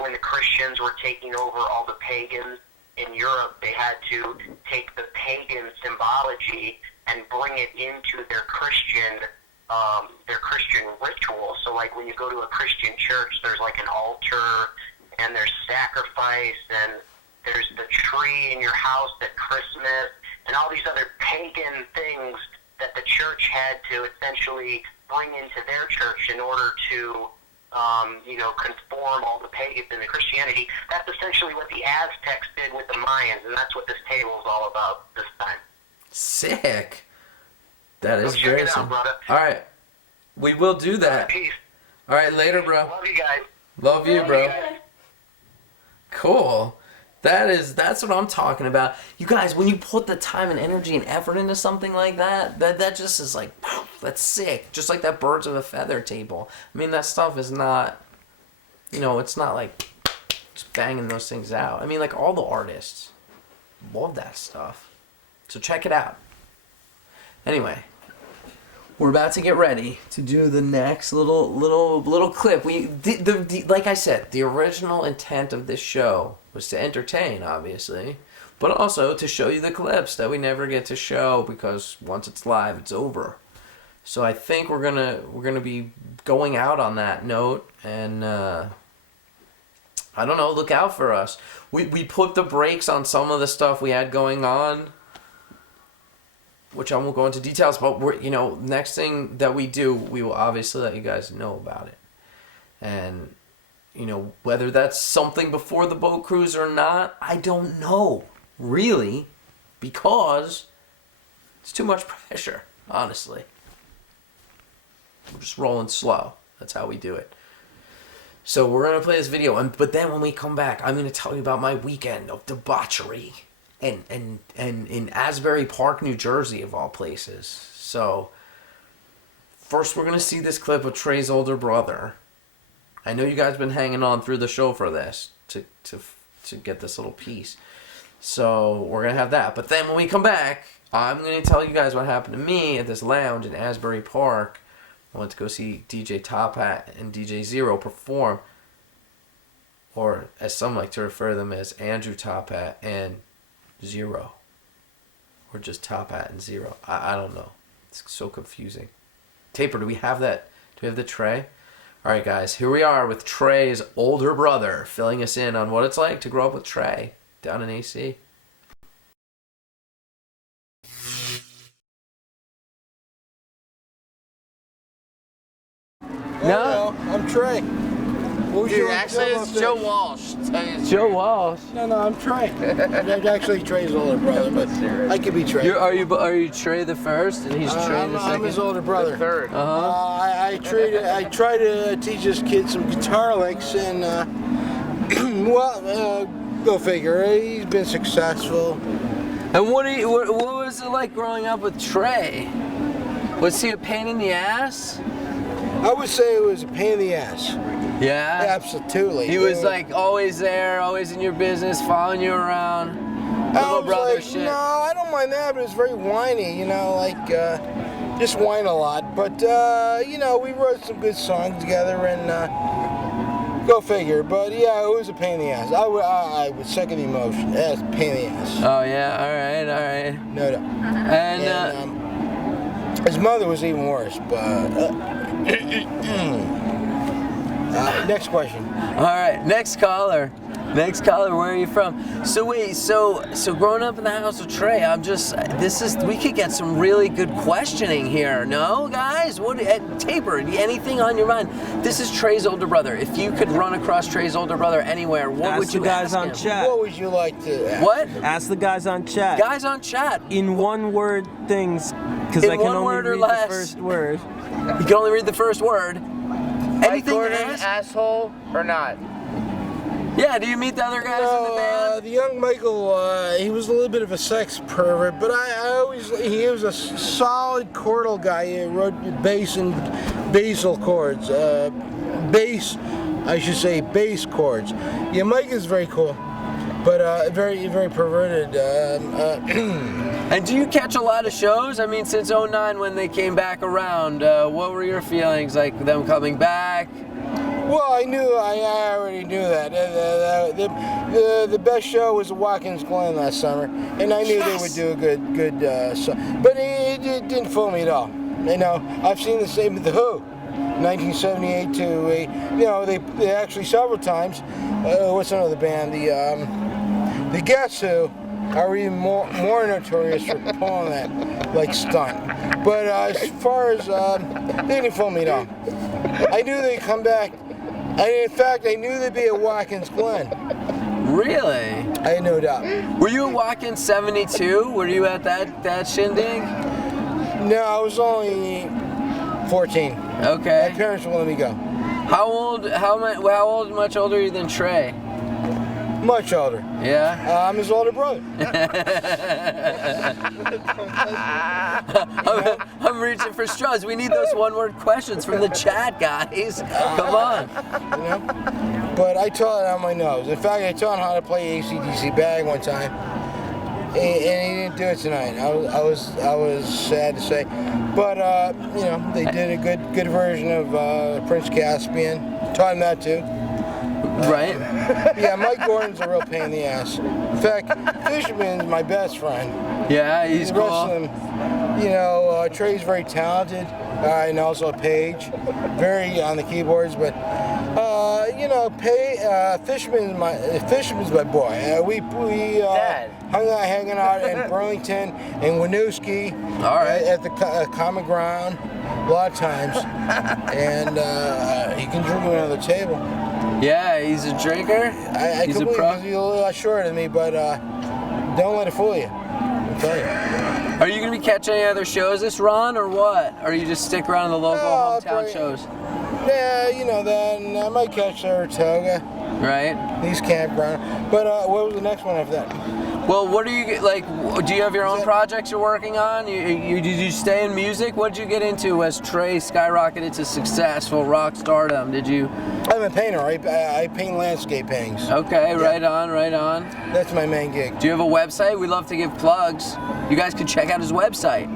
when the Christians were taking over all the pagans in Europe, they had to take the pagan symbology and bring it into their Christian ritual. So like when you go to a Christian church, there's like an altar and there's sacrifice and there's the tree in your house at Christmas and all these other pagan things that the church had to essentially bring into their church in order to conform all the pagans into Christianity. That's essentially what the Aztecs did with the Mayans, and that's what this table is all about this time. Sick. That is Check very it out, sick. brother. All right. We will do that. Peace. All right, later, bro. Love you guys. Love you, bro. Yeah. Cool. That's what I'm talking about. You guys, when you put the time and energy and effort into something like that just is like, that's sick. Just like that birds of a feather table. I mean, that stuff is not, it's not like just banging those things out. I mean, like all the artists love that stuff. So check it out. Anyway, we're about to get ready to do the next little clip. Like I said, the original intent of this show was to entertain, obviously, but also to show you the clips that we never get to show because once it's live, it's over. So I think we're gonna be going out on that note, and I don't know, look out for us. We put the brakes on some of the stuff we had going on, which I won't go into details, but next thing that we do, we will obviously let you guys know about it. And, whether that's something before the boat cruise or not, I don't know, really, because it's too much pressure, honestly. We're just rolling slow. That's how we do it. So we're going to play this video, but then when we come back, I'm going to tell you about my weekend of debauchery. And in Asbury Park, New Jersey, of all places. So, first we're going to see this clip of Trey's older brother. I know you guys have been hanging on through the show for this, to get this little piece. So, we're going to have that. But then when we come back, I'm going to tell you guys what happened to me at this lounge in Asbury Park. I went to go see DJ Top Hat and DJ Zero perform. Or, as some like to refer to them as, Andrew Top Hat and Zero, or just Top Hat and Zero. I don't know. It's so confusing. Taper, do we have that? Do we have the Trey? All right, guys. Here we are with Trey's older brother, filling us in on what it's like to grow up with Trey down in AC. No, I'm Trey. Dude, actually, it's Joe Walsh. Joe Walsh. No, I'm Trey. I'm actually Trey's older brother, but I could be Trey. Are you Trey the first, and he's Trey the second? I'm his older brother. The third. I try to teach this kid some guitar licks, and go figure. He's been successful. And what was it like growing up with Trey? Was he a pain in the ass? I would say it was a pain in the ass. Yeah? Absolutely. He was like always there, always in your business, following you around. Little brother shit. No, I don't mind that, but it's very whiny, just whine a lot. But, we wrote some good songs together and go figure. But yeah, it was a pain in the ass. I would second the emotion. Yeah, it's a pain in the ass. Oh, yeah, all right. No. And, his mother was even worse, but... next question. All right, next caller. Where are you from? So wait, so growing up in the house with Trey, we could get some really good questioning here, no, guys? Taper, anything on your mind? This is Trey's older brother. If you could run across Trey's older brother anywhere, what would you ask him? Ask the guys on chat. What would you like to ask? What? Ask the guys on chat. Guys on chat. In one word things, because In I can one only word or read less. the first word. You can only read the first word. Anything to Gordon, ask? asshole or not? Yeah, do you meet the other guys in the band? The young Michael, he was a little bit of a sex pervert, but he was a solid chordal guy. He wrote bass and basal chords. Bass chords. Yeah, Mike is very cool, but very, very perverted. And do you catch a lot of shows? I mean, since 2009 when they came back around, what were your feelings, like them coming back? Well, I already knew that. The best show was Watkins Glen last summer, and I knew they would do a good song. But it didn't fool me at all. I've seen the same with The Who, 1978 to, they actually several times, what's another band? The Guess Who are even more notorious for pulling that, like, stunt. But as far as, they didn't fool me at all. I knew they'd come back. And in fact, I knew they'd be at Watkins Glen. Really? I had no doubt. Were you at Watkins 72? Were you at that shindig? No, I was only 14. My Okay. parents wouldn't let me go. How much older are you than Trey? Much older. Yeah. I'm his older brother. I'm reaching for straws. We need those one-word questions from the chat, guys. Come on. You know? But I taught it on my nose. In fact, I taught him how to play AC/DC bag one time, and he didn't do it tonight. I was sad to say, but you know, they did a good version of Prince Caspian. Taught him that too. Right? Yeah, Mike Gordon's a real pain in the ass. In fact, Fisherman's my best friend. Yeah, he's The rest cool. of them, you know, Trey's very talented, and also Paige, very on the keyboards. But you know, Fisherman's my boy. We hanging out in Burlington and Winooski. All right. At the Common Ground a lot of times, and he can drink me under the table. Yeah, he's a drinker. I He's can a believe pro. he's a little shorter than me, but don't let it fool you. I'm telling you. Are you going to be catching any other shows this run or what? Or you just stick around the local hometown probably- shows? Yeah, you know, then I might catch Saratoga, Right? these campground. But what was the next one after that? Well, what do you like? Do you have your own projects you're working on? Did you stay in music? What did you get into as Trey skyrocketed to successful rock stardom? Did you? I'm a painter. I paint landscape paintings. Okay, Yeah. right on, right on. That's my main gig. Do you have a website? We love to give plugs. You guys can check out his website.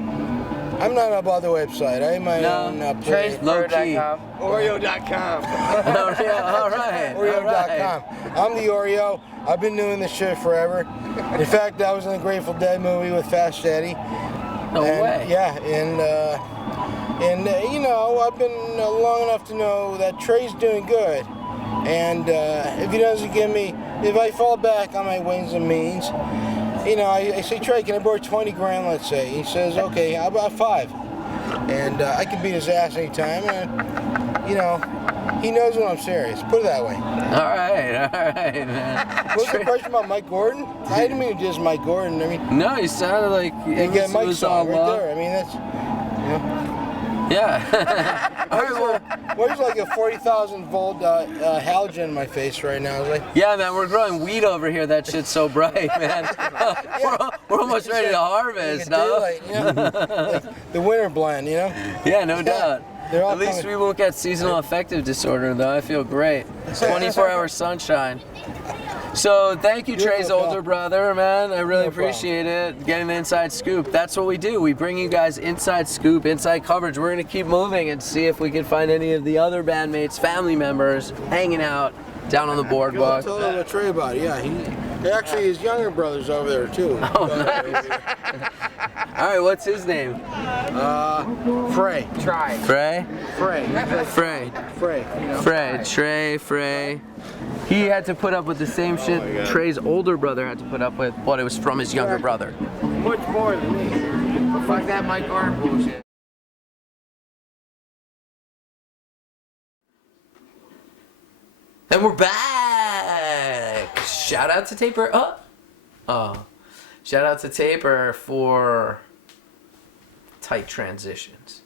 I'm not about the website. I have my own play. Low key. Oreo.com. Oh, yeah, all right. Oreo.com. I'm the Oreo. I've been doing this shit forever. In fact, I was in the Grateful Dead movie with Fast Eddie. No way. Yeah, and you know, I've been long enough to know that Trey's doing good. And if he doesn't give me, if I fall back on my wings and means, you know, I say, Trey, can I borrow 20 grand, let's say? He says, okay, how about 5? And I can beat his ass anytime. And, you know, he knows when I'm serious. Put it that way. All right, man. What was the question about Mike Gordon? I didn't mean to diss Mike Gordon. I mean, No, you sounded like it get was Mike's all song right love. there. I mean, that's, you know. Yeah. All right, well, There's like a 40,000 volt halogen in my face right now. I was like, yeah, man, we're growing weed over here. That shit's so bright, man. we're almost ready to harvest, no? daylight, you know? Like the winter blend, you know? Yeah, no doubt. They're all At least coming- we won't get seasonal affective disorder, though. I feel great. It's 24-hour sunshine. So thank you, Beautiful Trey's job. older brother, man. I really No problem. appreciate it. Getting the inside scoop. That's what we do. We bring you guys inside scoop, inside coverage. We're going to keep moving and see if we can find any of the other bandmates, family members, hanging out down on the boardwalk. Tell a Trey about it. Yeah, he actually his younger brother's over there too. Oh, nice. All right, what's his name? Frey. Try. Frey? Frey. Frey. Frey. Frey. Trey, Frey. He had to put up with the same shit Trey's older brother had to put up with, but it was from his younger brother. Much more than me. Fuck that Mike Gordon bullshit. And we're back! Shout out to Taper. Shout out to Taper for tight transitions.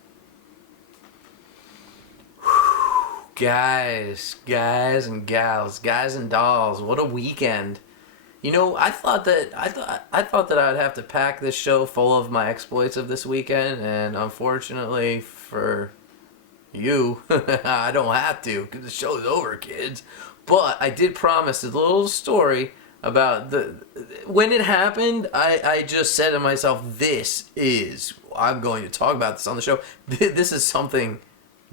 Whew. Guys and gals, guys and dolls, what a weekend. You know, I thought that I'd have to pack this show full of my exploits of this weekend, and unfortunately for you, I don't have to, because the show's over, kids. But I did promise a little story about when it happened. I just said to myself, I'm going to talk about this on the show. This is something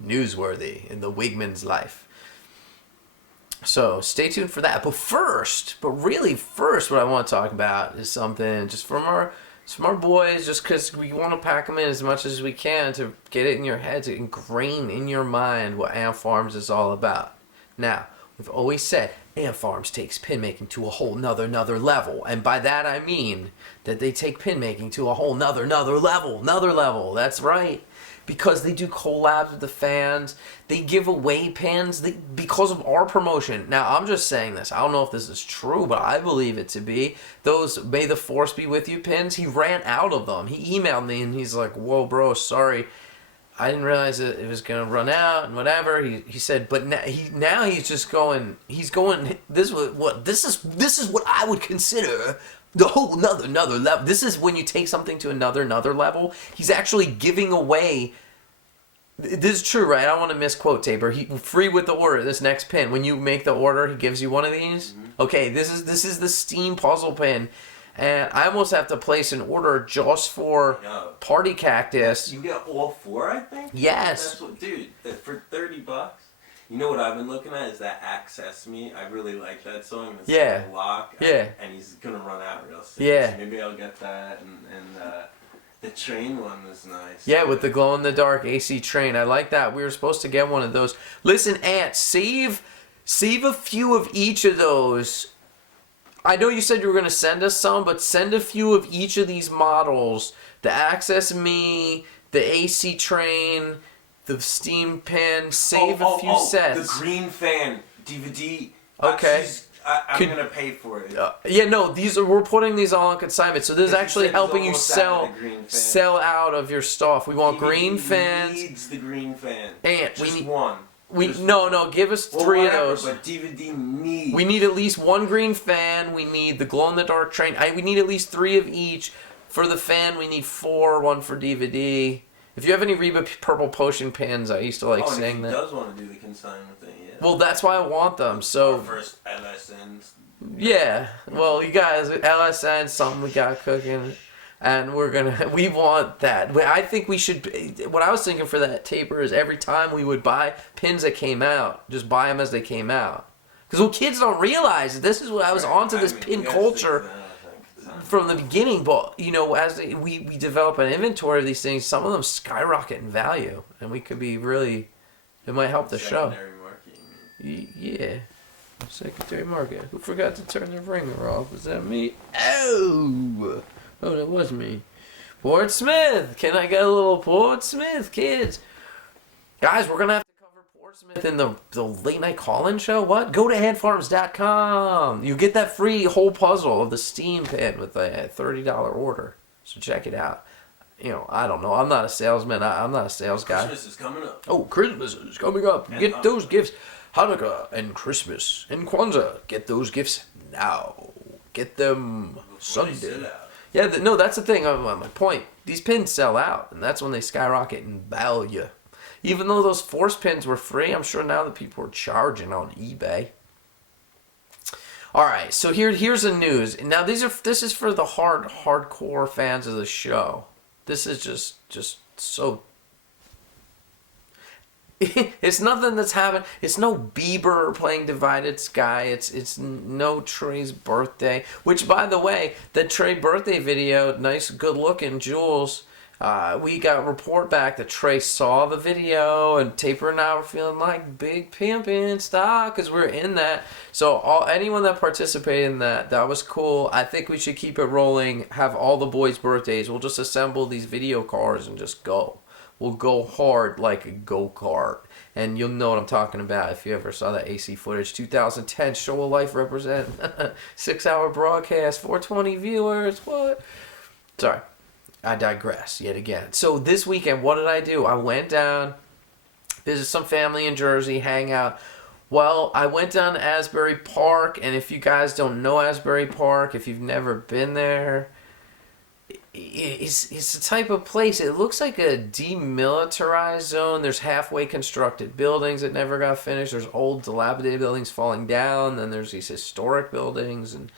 newsworthy in the Wigman's life. So stay tuned for that. But really first, what I want to talk about is something just from our boys, just because we want to pack them in as much as we can to get it in your head, to ingrain in your mind what Ant Farms is all about. Now, we've always said Ant Farms takes pin making to a whole nother level, and by that I mean that they take pin making to a whole nother level. That's right. because they do collabs with the fans. They give away pins because of our promotion. Now, I'm just saying this. I don't know if this is true, but I believe it to be. Those May the Force Be With You pins, he ran out of them. He emailed me and he's like, whoa, bro, sorry. I didn't realize it was going to run out and whatever. He said, but now he's just going, this is what I would consider the whole another level. This is when you take something to another level. He's actually giving away. This is true, right? I don't want to misquote Tabor. He free with the order. This next pin, when you make the order, he gives you one of these. Mm-hmm. Okay, this is the Steam puzzle pin, and I almost have to place an order just for Party Cactus. You get all 4, I think. Yes. That's what, dude. For $30. You know what I've been looking at is that Access Me. I really like that song. It's like a lock. Yeah. And he's gonna run out real soon. Yeah. So maybe I'll get that. And the train one was nice. Yeah, with the glow in the dark AC train. I like that. We were supposed to get one of those. Listen, Ant, save a few of each of those. I know you said you were gonna send us some, but send a few of each of these models. The Access Me, the AC train, the Steam pin, save a few sets. The Green Fan DVD. Okay. I'm gonna pay for it. Yeah, no, we're putting these all on consignment, so this is actually helping you sell out of your stuff. We want Green Fans. Needs the Green Fan. And just we need one. No, give us 3 of those. But DVD needs. We need at least 1 Green Fan. We need the glow in the dark train. We need at least 3 of each. For the fan, we need 4, 1 for DVD. If you have any Reba Purple Potion pins, I used to like saying that. He does want to do the consignment thing, yeah. Well, that's why I want them. So our first LSNs. Yeah. Well, you guys, LSN, something we got cooking, and we want that. I think we should. What I was thinking for that taper is every time we would buy pins that came out, just buy them as they came out. Because kids don't realize this is what I was onto this pin culture. From the beginning, but as we develop an inventory of these things, some of them skyrocket in value, and we could be really, it might help the show. Yeah, secondary market. Who forgot to turn the ringer off? Was that me? Oh, that was me. Portsmouth, can I get a little Portsmouth, kids? Guys, we're gonna have to cover Portsmouth in the late night call-in show. What? Go to headfarms.com. You get that free whole puzzle of the Steam pin with a $30 order. So check it out. I don't know. I'm not a salesman. I'm not a sales guy. Christmas is coming up. Oh, Christmas is coming up. And get those gifts. Hanukkah and Christmas and Kwanzaa. Get those gifts now. Get them Sunday. Yeah, that's the thing. My point. These pins sell out, and that's when they skyrocket in value. Even though those Force pins were free, I'm sure now that people are charging on eBay. All right, so here's the news. Now this is for the hardcore fans of the show. This is just so. It's nothing that's happened. It's no Bieber playing Divided Sky. It's no Trey's birthday. Which, by the way, the Trey birthday video, nice, good looking Jules. We got a report back that Trey saw the video, and Taper and I were feeling like big pimpin' stock because we're in that. So anyone that participated in that was cool. I think we should keep it rolling. Have all the boys' birthdays. We'll just assemble these video cars and just go. We'll go hard like a go-kart. And you'll know what I'm talking about if you ever saw that AC footage. 2010 Show of Life represent 6-hour broadcast, 420 viewers. What? Sorry. I digress yet again. So this weekend, what did I do? I went down, visit some family in Jersey, hang out. Well, I went down to Asbury Park, and if you guys don't know Asbury Park, if you've never been there, it's the type of place, it looks like a demilitarized zone. There's halfway constructed buildings that never got finished. There's old dilapidated buildings falling down. Then there's these historic buildings. And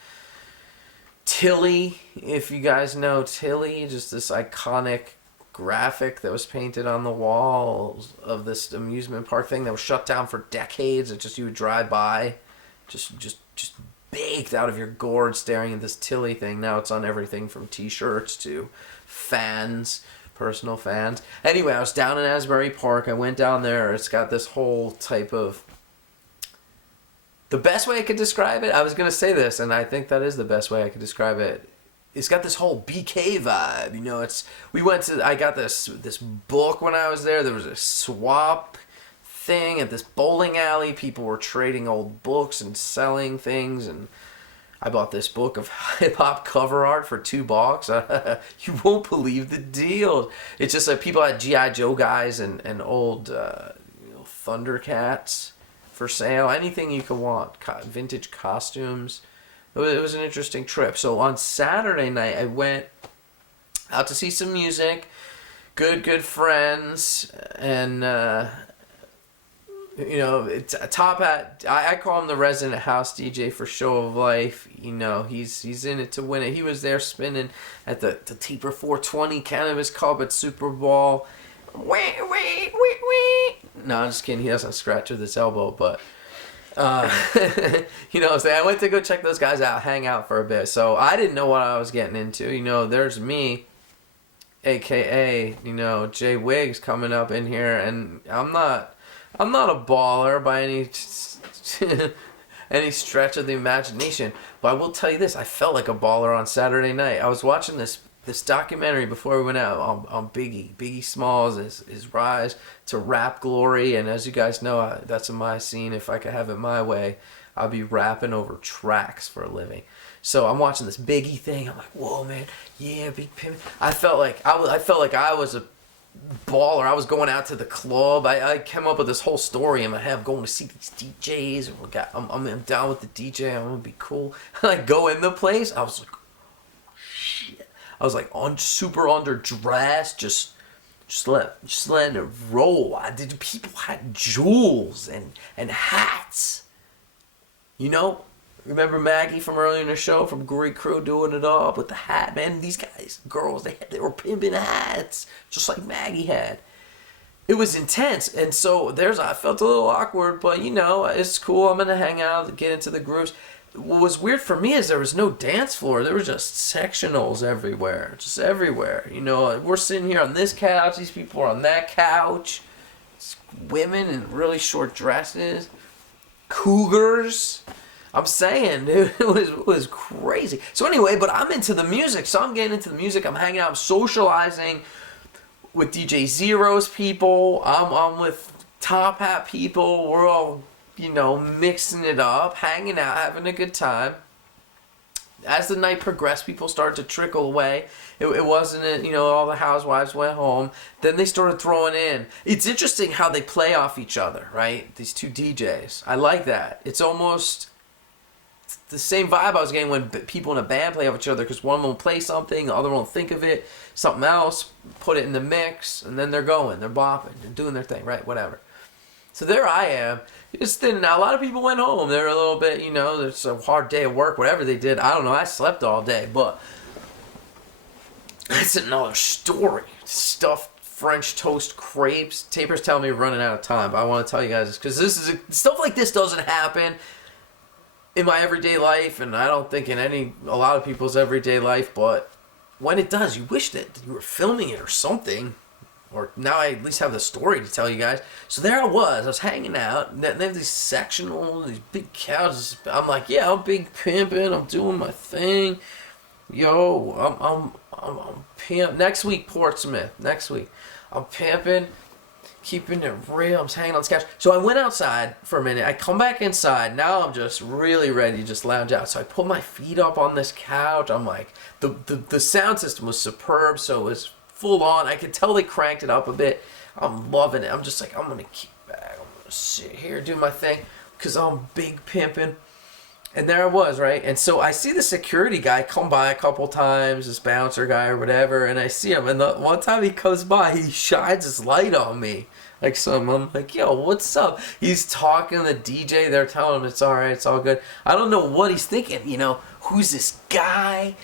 Tilly, if you guys know Tilly, just this iconic graphic that was painted on the walls of this amusement park thing that was shut down for decades. It just, you would drive by, just baked out of your gourd staring at this Tilly thing. Now it's on everything from t-shirts to fans, personal fans. Anyway, I was down in Asbury Park. I went down there. It's got this whole type of... The best way I could describe it, I was going to say this, and I think that is the best way I could describe it. it's got this whole BK vibe. You know, I got this book when I was there. There was a swap thing at this bowling alley. People were trading old books and selling things, and I bought this book of hip-hop cover art for $2. You won't believe the deal. It's just like people had G.I. Joe guys and old Thundercats for sale. Anything you could want. Vintage costumes. It was an interesting trip. So on Saturday night, I went out to see some music. Good friends. And, it's a Top Hat. I call him the resident house DJ for Show of Life. You know, he's in it to win it. He was there spinning at the Teeper 420 Cannabis Club at Super Bowl. Wait. No, I'm just kidding. He doesn't scratch with his elbow, but you know what I'm saying? I went to go check those guys out, hang out for a bit. So I didn't know what I was getting into. You know, there's me, aka, Jay Wiggs coming up in here, and I'm not a baller by any stretch of the imagination, but I will tell you this, I felt like a baller on Saturday night. I was watching this documentary before we went out on Biggie Smalls, his rise to rap glory, and as you guys know, that's my scene. If I could have it my way, I'd be rapping over tracks for a living. So I'm watching this Biggie thing. I'm like, whoa, man, yeah, Big Pimp. I felt like I was a baller. I was going out to the club. I came up with this whole story in my head. I'm going to see these DJs. I'm down with the DJ. I'm gonna be cool. I go in the place. I was like, shit. I was like super underdressed. Just letting it roll. People had jewels and hats. You know. Remember Maggie from earlier in the show, from Great Crew, doing it up with the hat? Man, these guys, girls, they were pimping hats, just like Maggie had. It was intense, and so I felt a little awkward, but it's cool. I'm gonna hang out, get into the grooves. What was weird for me is there was no dance floor. There were just sectionals everywhere, just everywhere. We're sitting here on this couch. These people are on that couch. It's women in really short dresses, cougars. I'm saying, dude, it was crazy. So anyway, but I'm into the music. So I'm getting into the music. I'm hanging out. I'm socializing with DJ Zero's people. I'm with Top Hat people. We're all, mixing it up, hanging out, having a good time. As the night progressed, people started to trickle away. It wasn't, all the housewives went home. Then they started throwing in. It's interesting how they play off each other, right? These two DJs. I like that. It's almost the same vibe I was getting when people in a band play off each other, because one will play something, the other one will think of it, something else, put it in the mix, and then they're going, they're bopping, they're doing their thing, right? Whatever. So there I am. Just then, now a lot of people went home. They're a little bit, it's a hard day of work, whatever they did. I don't know. I slept all day, but that's another story. Stuffed French toast crepes. Taper's telling me we're running out of time, but I want to tell you guys, because stuff like this doesn't happen in my everyday life, and I don't think in a lot of people's everyday life, but when it does, you wish that you were filming it or something, or now I at least have the story to tell you guys. So there I was hanging out, and they have these sectionals, these big couches. I'm like, yeah, I'm big pimping, I'm doing my thing. Yo, I'm pimp. Next week, Portsmouth, I'm pimping, keeping it real. I'm hanging on the couch. So I went outside for a minute. I come back inside. Now I'm just really ready to just lounge out. So I put my feet up on this couch. I'm like, the sound system was superb, so it was full on. I could tell they cranked it up a bit. I'm loving it. I'm just like, I'm going to keep back. I'm going to sit here, do my thing, because I'm big pimping. And there I was, right? And so I see the security guy come by a couple times, this bouncer guy or whatever, and I see him. And the one time he comes by, he shines his light on me. I'm like, yo, what's up? He's talking to the DJ. They're telling him it's all right, it's all good. I don't know what he's thinking. Who's this guy?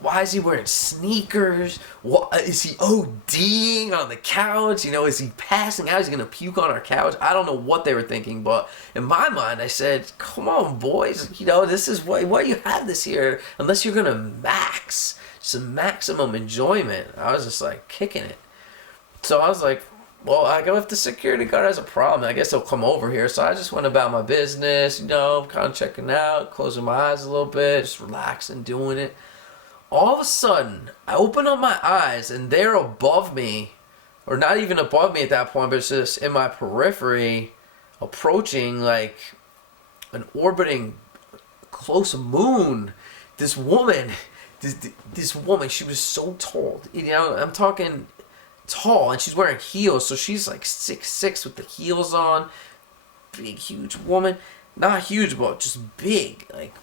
Why is he wearing sneakers? What is he ODing on the couch? Is he passing out? Is he gonna puke on our couch? I don't know what they were thinking, but in my mind, I said, "Come on, boys. This is why you have this here. Unless you're gonna max some maximum enjoyment." I was just like kicking it. So I was like, well, I go, if the security guard has a problem, I guess he'll come over here. So I just went about my business, kind of checking out, closing my eyes a little bit, just relaxing, doing it. All of a sudden, I open up my eyes, and they're above me, or not even above me at that point, but it's just in my periphery, approaching like an orbiting close moon. This woman, she was so tall. I'm talking tall, and she's wearing heels, so she's like 6'6" with the heels on. Big, huge woman. Not huge, but just big, like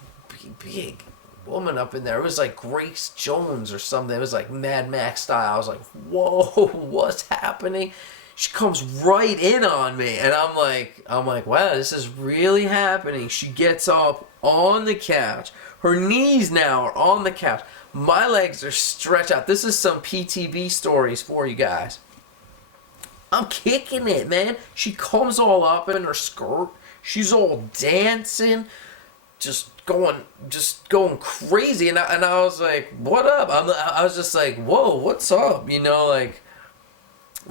big woman up in there. It was like Grace Jones or something. It was like Mad Max style. I was like, whoa, what's happening? She comes right in on me, and I'm like, wow, this is really happening. She gets up on the couch. Her knees now are on the couch. My legs are stretched out. This is some PTB stories for you guys. I'm kicking it, man. She comes all up in her skirt. She's all dancing, just going crazy. And I was like, what up? I was just like, whoa, what's up? Like,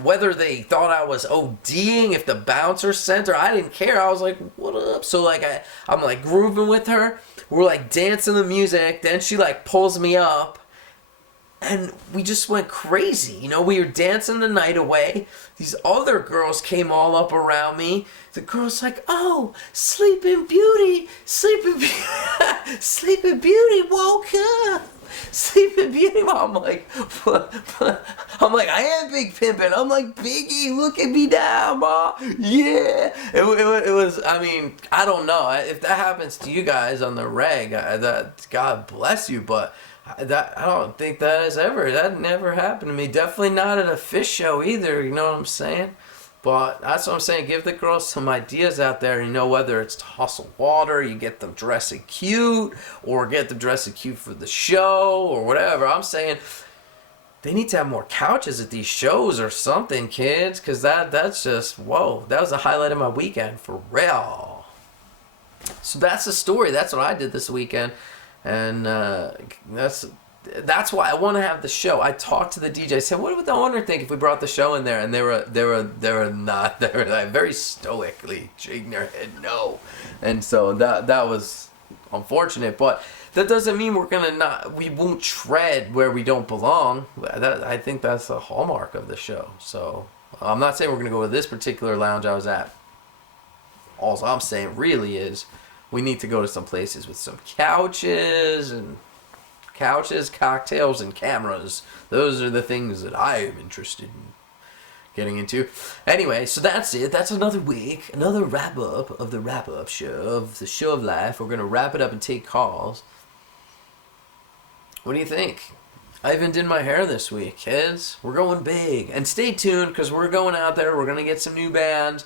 whether they thought I was ODing, if the bouncer sent her, I didn't care. I was like, what up? So like I'm like grooving with her. We're like dancing the music. Then she like pulls me up, and we just went crazy. We were dancing the night away. These other girls came all up around me. The girl's like, oh, Sleeping Beauty, Sleeping Beauty woke up. Sleeping Beauty. I'm like, I am Big Pimpin'. I'm like, Biggie, look at me now, ma. Yeah. It was, I mean, I don't know. If that happens to you guys on the reg, God bless you, but I don't think that never happened to me. Definitely not at a fish show either, you know what I'm saying? But that's what I'm saying. Give the girls some ideas out there. Whether it's to hustle water, you get them dressing cute, or get them dressing cute for the show, or whatever. I'm saying they need to have more couches at these shows or something, kids, because that's just, whoa. That was the highlight of my weekend, for real. So that's the story. That's what I did this weekend. And that's why I want to have the show. I talked to the DJ. I said, "What would the owner think if we brought the show in there?" And they were like very stoically shaking their head no. And so that was unfortunate, but that doesn't mean we won't tread where we don't belong. I think that's a hallmark of the show. So I'm not saying we're gonna go to this particular lounge I was at. All I'm saying really is we need to go to some places with some couches, cocktails, and cameras. Those are the things that I am interested in getting into. Anyway, so that's it. That's another week. Another wrap-up of the wrap-up show, of the show of life. We're going to wrap it up and take calls. What do you think? I even did my hair this week, kids. We're going big. And stay tuned, because we're going out there. We're going to get some new bands.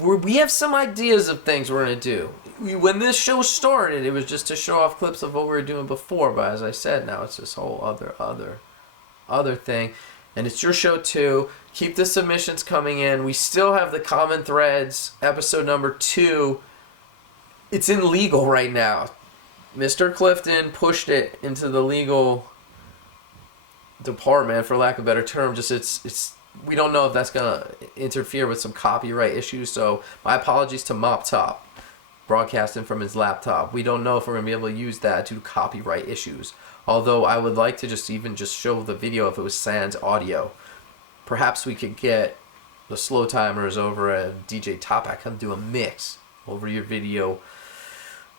We have some ideas of things we're going to do. When this show started, it was just to show off clips of what we were doing before. But as I said, now it's this whole other thing. And it's your show too. Keep the submissions coming in. We still have the Common Threads, episode number 2. It's in legal right now. Mr. Clifton pushed it into the legal department, for lack of a better term. Just it's we don't know if that's going to interfere with some copyright issues, so my apologies to Mop Top, broadcasting from his laptop. We don't know if we're going to be able to use that due to copyright issues, although I would like to just show the video if it was sans audio. Perhaps we could get the slow timers over at DJ Topak come do a mix over your video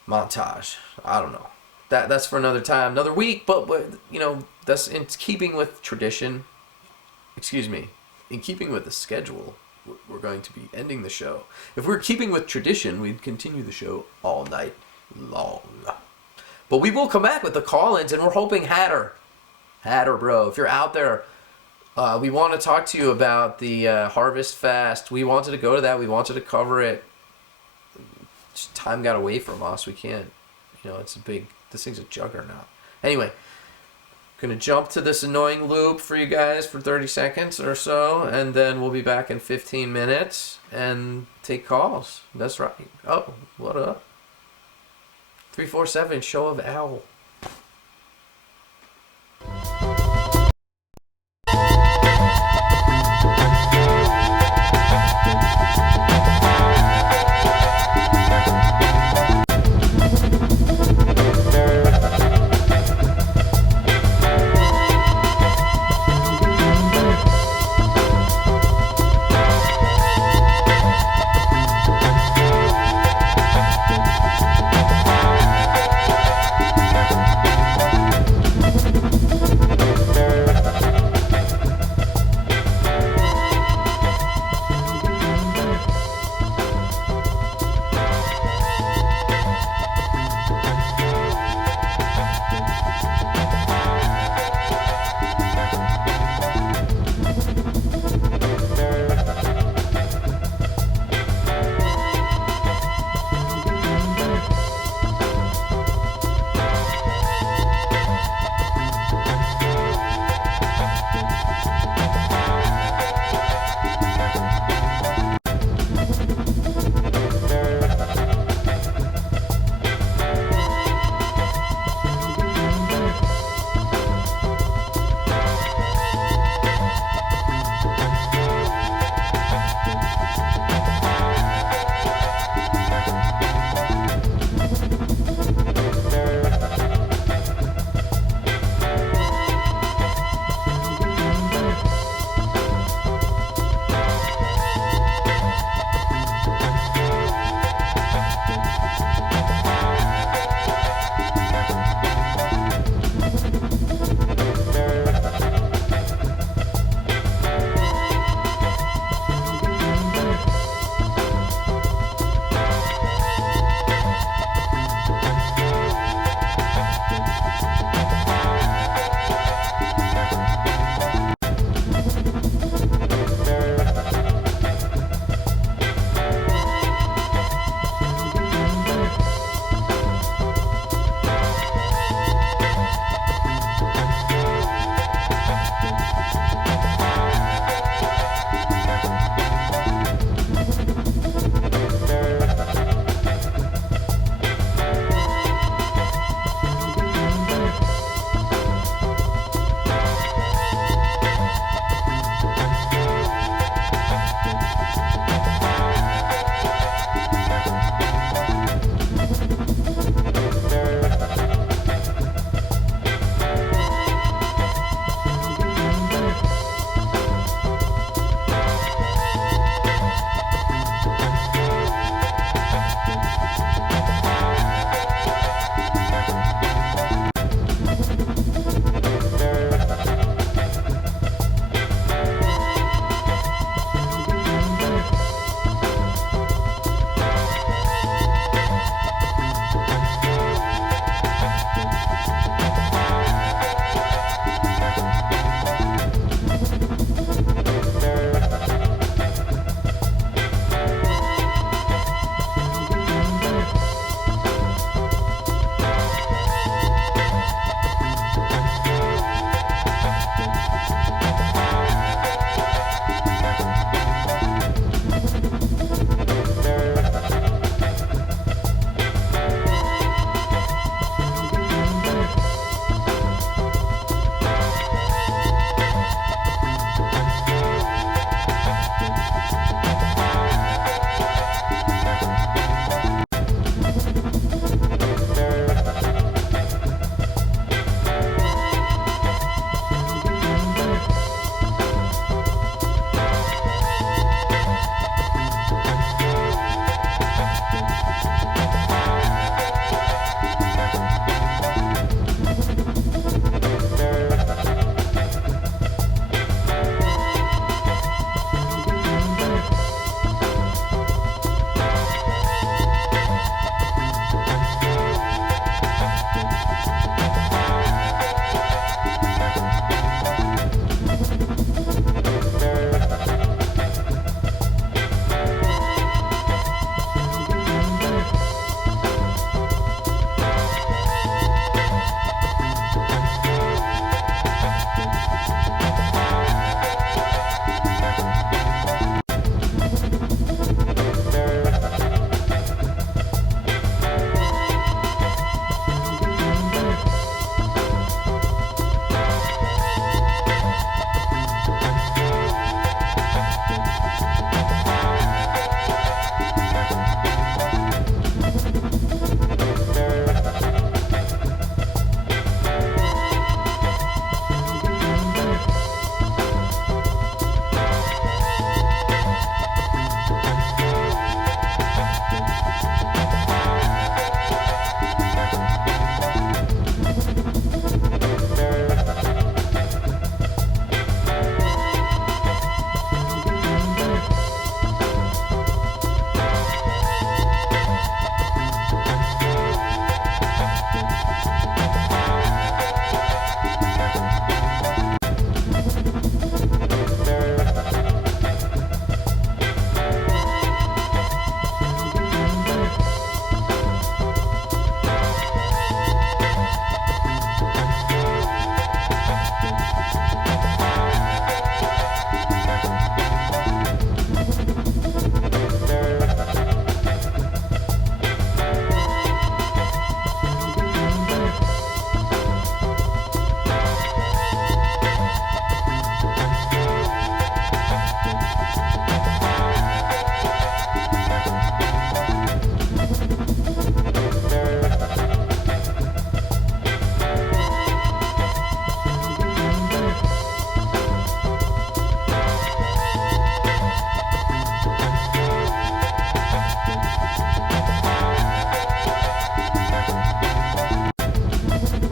montage. I don't know. That's for another time, another week, but that's in keeping with tradition. Excuse me. In keeping with the schedule, we're going to be ending the show. If we're keeping with tradition, we'd continue the show all night long. But we will come back with the call-ins, and we're hoping Hatter, bro, if you're out there, we want to talk to you about the Harvest Fest. We wanted to go to that. We wanted to cover it. Just time got away from us. We can't. This thing's a juggernaut. Anyway. Gonna jump to this annoying loop for you guys for 30 seconds or so, and then we'll be back in 15 minutes and take calls. That's right. Oh, what up? 347 Show of Owl.